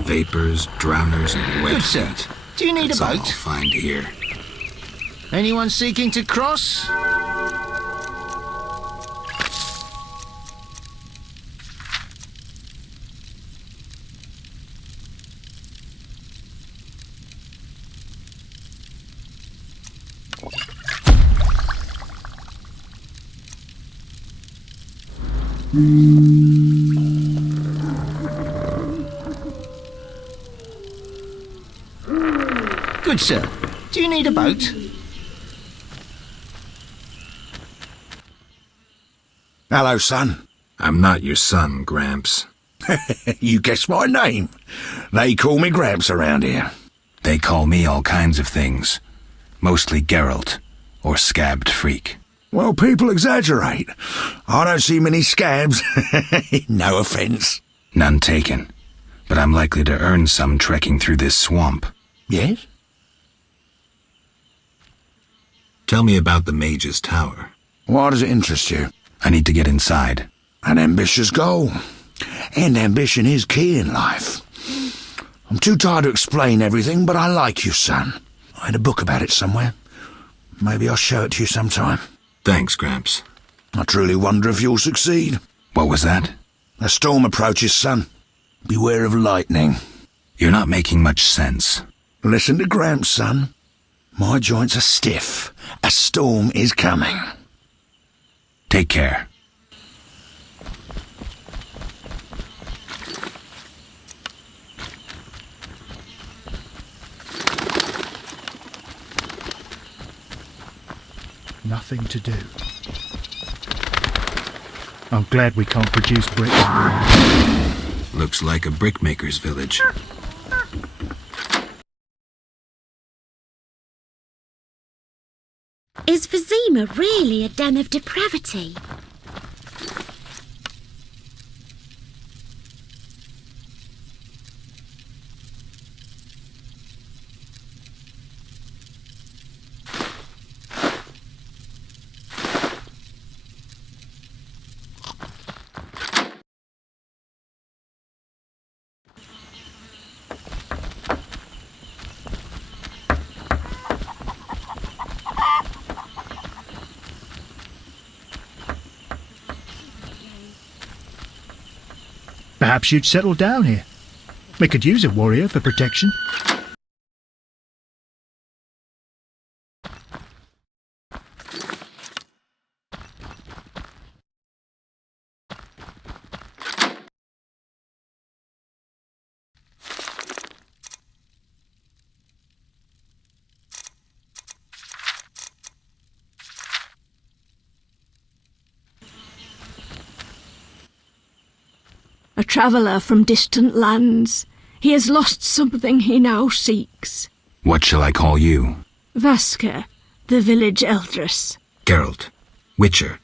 Vapors, drowners, and wet Good sir. feet. Do you need That's a all boat? I'll find here. Anyone seeking to cross? Good sir. Do you need a boat? Hello, son. I'm not your son, Gramps. You guessed my name. They call me Gramps around here. They call me all kinds of things. Mostly Geralt, or Scabbed Freak. Well, people exaggerate. I don't see many scabs. No offense. None taken. But I'm likely to earn some trekking through this swamp. Yes? Tell me about the Mage's Tower. Why does it interest you? I need to get inside. An ambitious goal. And ambition is key in life. I'm too tired to explain everything, but I like you, son. I had a book about it somewhere. Maybe I'll show it to you sometime. Thanks, Gramps. I truly wonder if you'll succeed. What was that? A storm approaches, son. Beware of lightning. You're not making much sense. Listen to Gramps, son. My joints are stiff. A storm is coming. Take care. Nothing to do. I'm glad we can't produce bricks. Looks like a brickmaker's village. Is Vizima really a den of depravity? Perhaps you'd settle down here. We could use a warrior for protection. A traveller from distant lands. He has lost something he now seeks. What shall I call you? Vaska, the village eldress. Geralt. Witcher.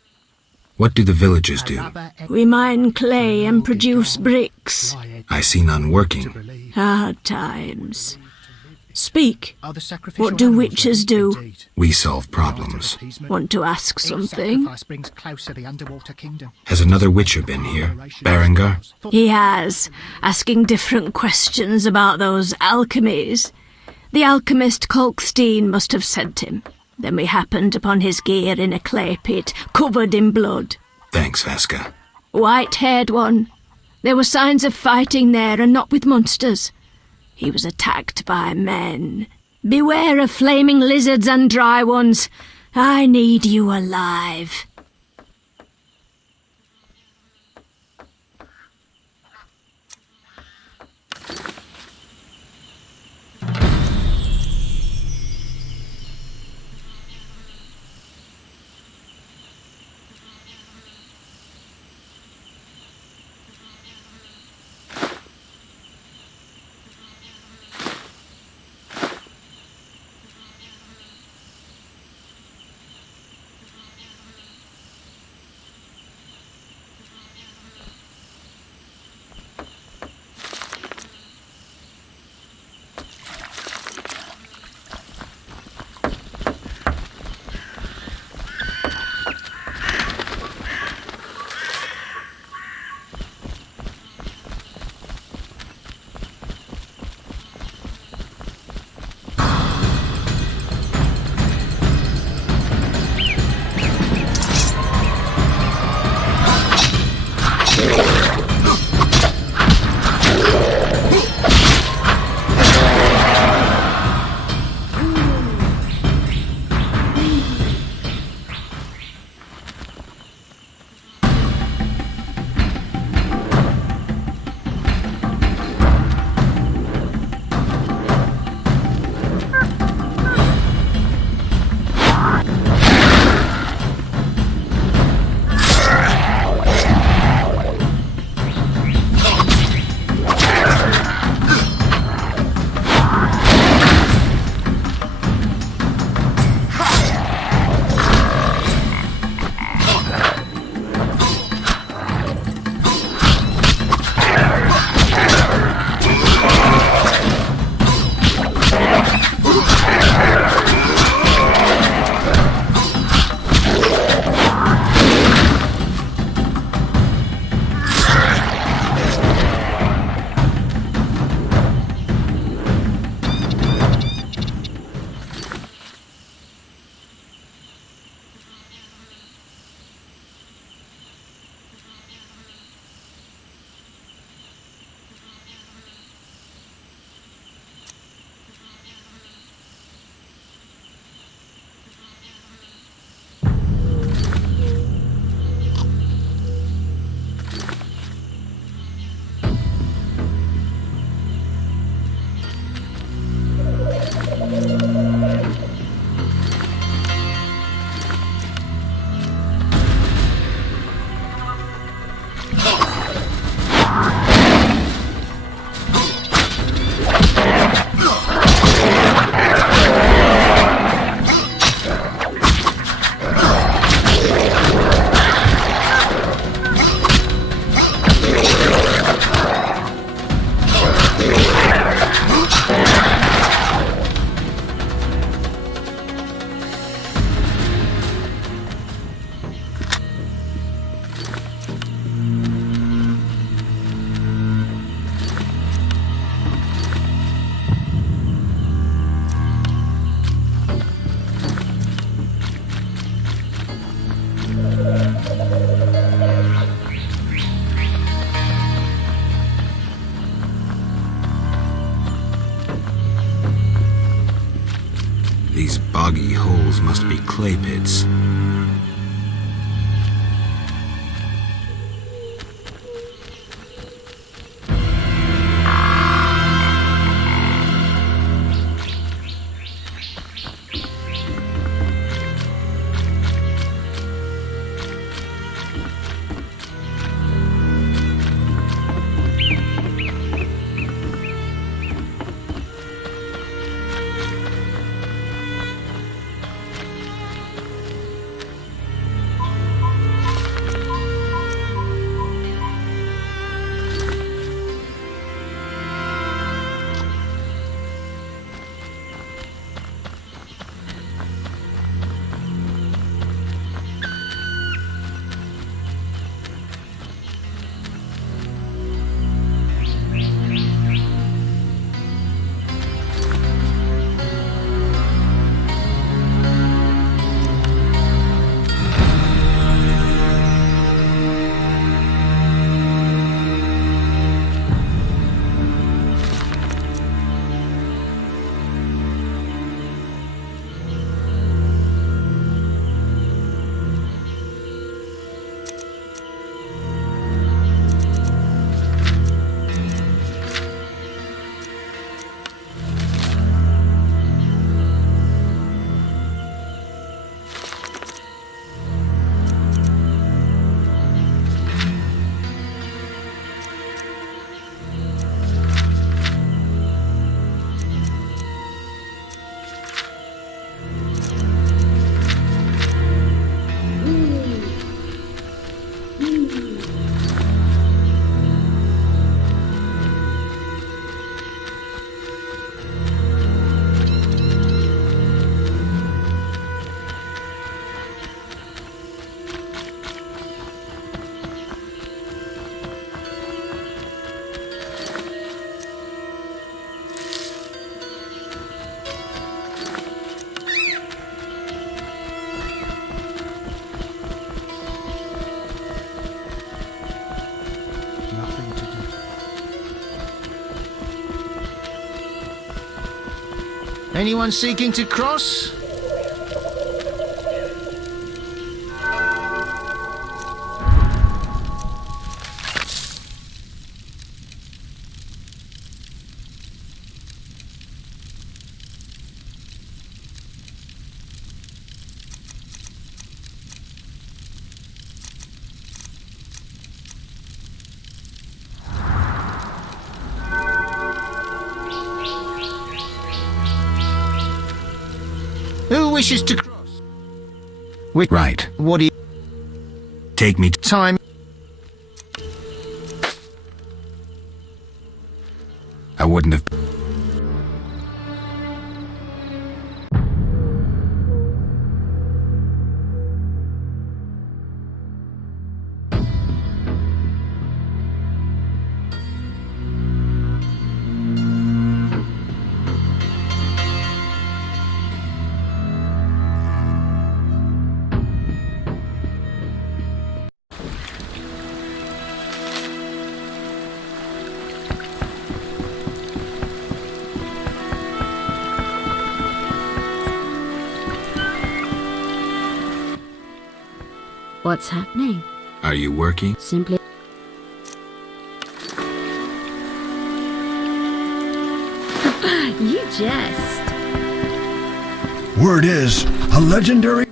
What do the villagers do? We mine clay and produce bricks. I see none working. Hard times. Speak. What do witches do? We solve problems. Want to ask something? Has another Witcher been here? Berengar? He has, asking different questions about those alchemies. The alchemist Kolkstein must have sent him. Then we happened upon his gear in a clay pit, covered in blood. Thanks, Vaska. White-haired one. There were signs of fighting there, and not with monsters. He was attacked by men. Beware of flaming lizards and dry ones. I need you alive. walls must be clay pits. Anyone seeking to cross? Who wishes to cross? Right. What do you... Take me Time. I wouldn't have... What's happening? Are you working? Simply... You jest. Word is, a legendary...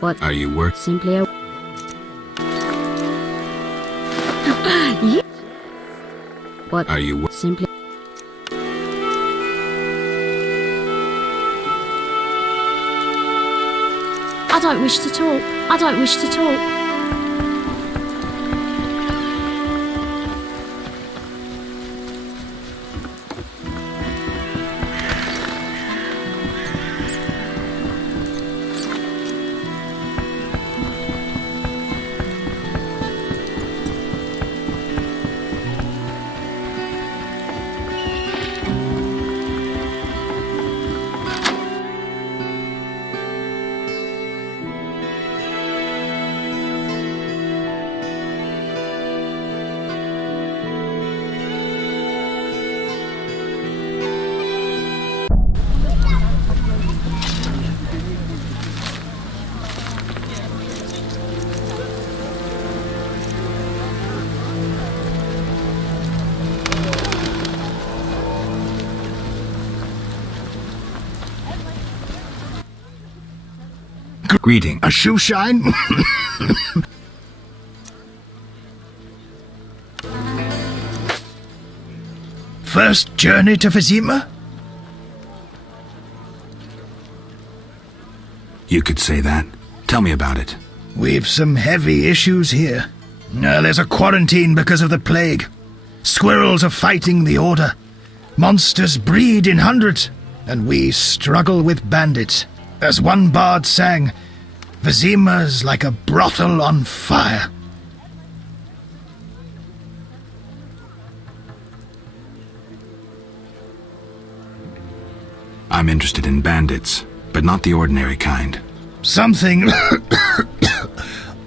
What? Are you working? Simply a... You... What? Are you Simply... I don't wish to talk. I don't wish to talk. Greeting. A shoe shine? First journey to Vizima? You could say that. Tell me about it. We've some heavy issues here. There's a quarantine because of the plague. Squirrels are fighting the Order. Monsters breed in hundreds, and we struggle with bandits. As one bard sang, Vizima's like a brothel on fire. I'm interested in bandits, but not the ordinary kind. Something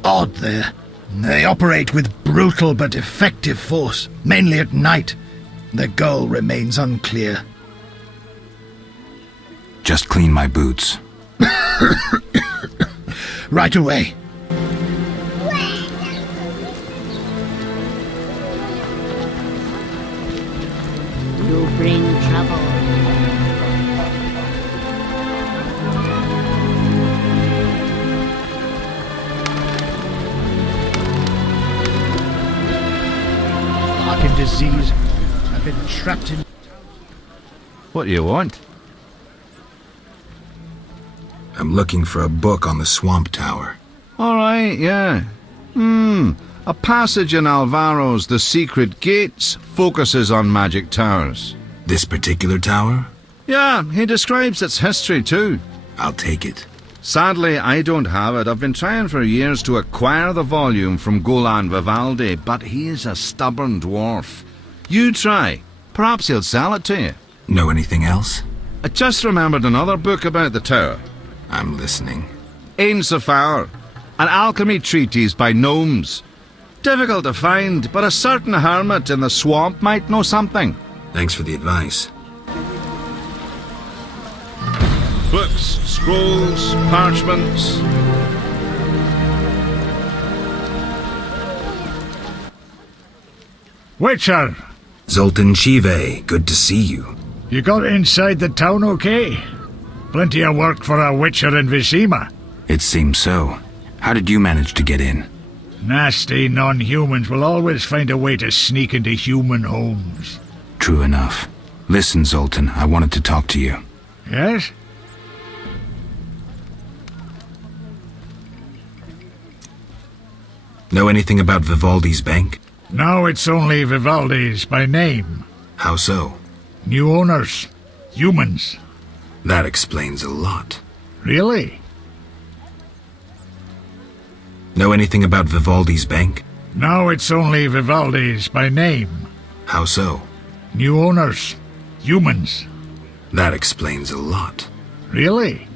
odd there. They operate with brutal but effective force, mainly at night. Their goal remains unclear. Just clean my boots. Right away. You bring trouble. Fucking disease. I've been trapped in... What do you want? I'm looking for a book on the Swamp Tower. All right, yeah. A passage in Alvaro's The Secret Gates focuses on magic towers. This particular tower? Yeah, he describes its history too. I'll take it. Sadly, I don't have it. I've been trying for years to acquire the volume from Golan Vivaldi, but he is a stubborn dwarf. You try. Perhaps he'll sell it to you. Know anything else? I just remembered another book about the tower. I'm listening. Ain Safar, an alchemy treatise by gnomes. Difficult to find, but a certain hermit in the swamp might know something. Thanks for the advice. Books, scrolls, parchments. Witcher! Zoltan Chive, good to see you. You got inside the town okay? Plenty of work for a Witcher in Vizima. It seems so. How did you manage to get in? Nasty non-humans will always find a way to sneak into human homes. True enough. Listen, Zoltan, I wanted to talk to you. Yes? Know anything about Vivaldi's bank? Now it's only Vivaldi's by name. How so? New owners. Humans. That explains a lot. Really? Know anything about Vivaldi's bank? Now it's only Vivaldi's by name. How so? New owners. Humans. That explains a lot. Really?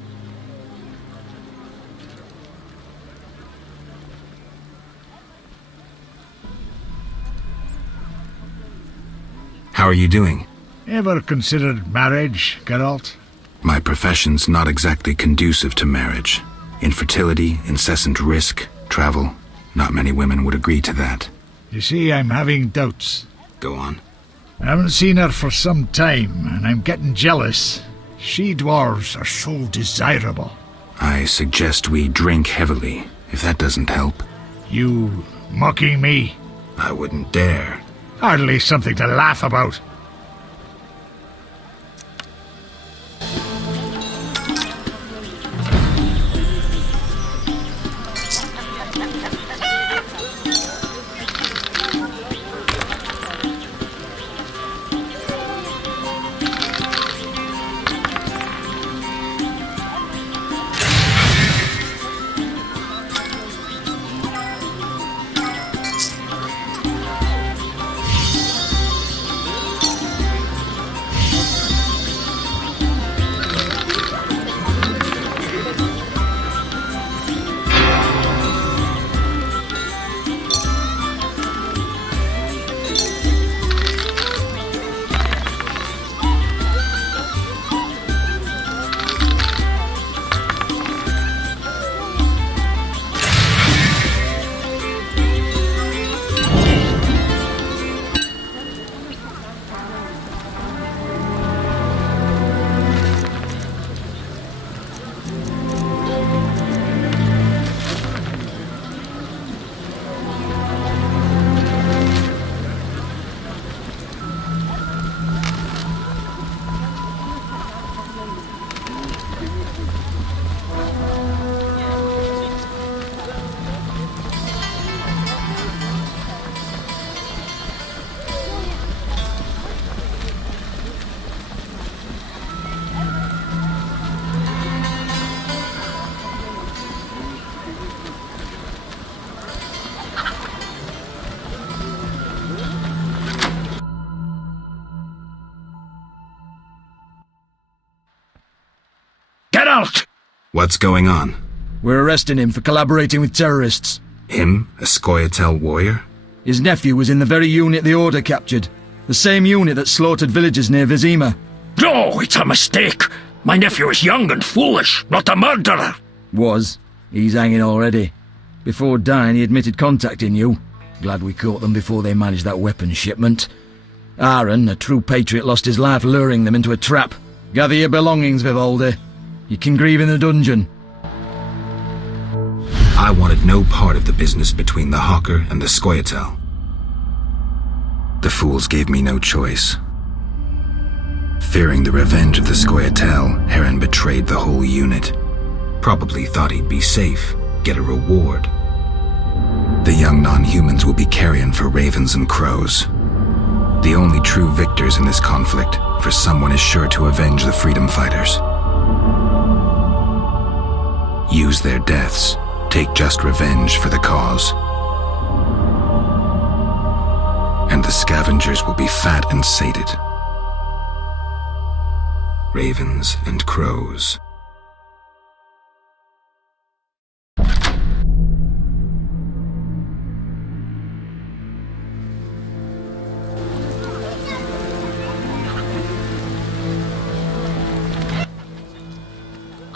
How are you doing? Ever considered marriage, Geralt? My profession's not exactly conducive to marriage. Infertility, incessant risk, travel. Not many women would agree to that. You see, I'm having doubts. Go on. I haven't seen her for some time, and I'm getting jealous. She-dwarves are so desirable. I suggest we drink heavily, if that doesn't help. You mocking me? I wouldn't dare. Hardly something to laugh about. Geralt! What's going on? We're arresting him for collaborating with terrorists. Him? A Scoia'tael warrior? His nephew was in the very unit the Order captured. The same unit that slaughtered villagers near Vizima. No, it's a mistake. My nephew is young and foolish, not a murderer. Was. He's hanging already. Before dying, he admitted contacting you. Glad we caught them before they managed that weapons shipment. Aaron, a true patriot, lost his life luring them into a trap. Gather your belongings, Vivaldi. You can grieve in the dungeon. I wanted no part of the business between the Hawker and the Scoia'tael. The fools gave me no choice. Fearing the revenge of the Scoia'tael, Heron betrayed the whole unit. Probably thought he'd be safe, get a reward. The young non-humans will be carrion for ravens and crows. The only true victors in this conflict, for someone is sure to avenge the freedom fighters. Use their deaths, take just revenge for the cause. And the scavengers will be fat and sated. Ravens and crows.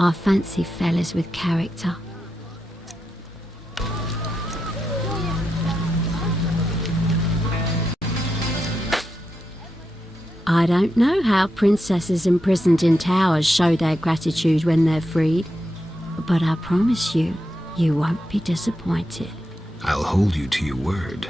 I fancy fellas with character. I don't know how princesses imprisoned in towers show their gratitude when they're freed, but I promise you, you won't be disappointed. I'll hold you to your word.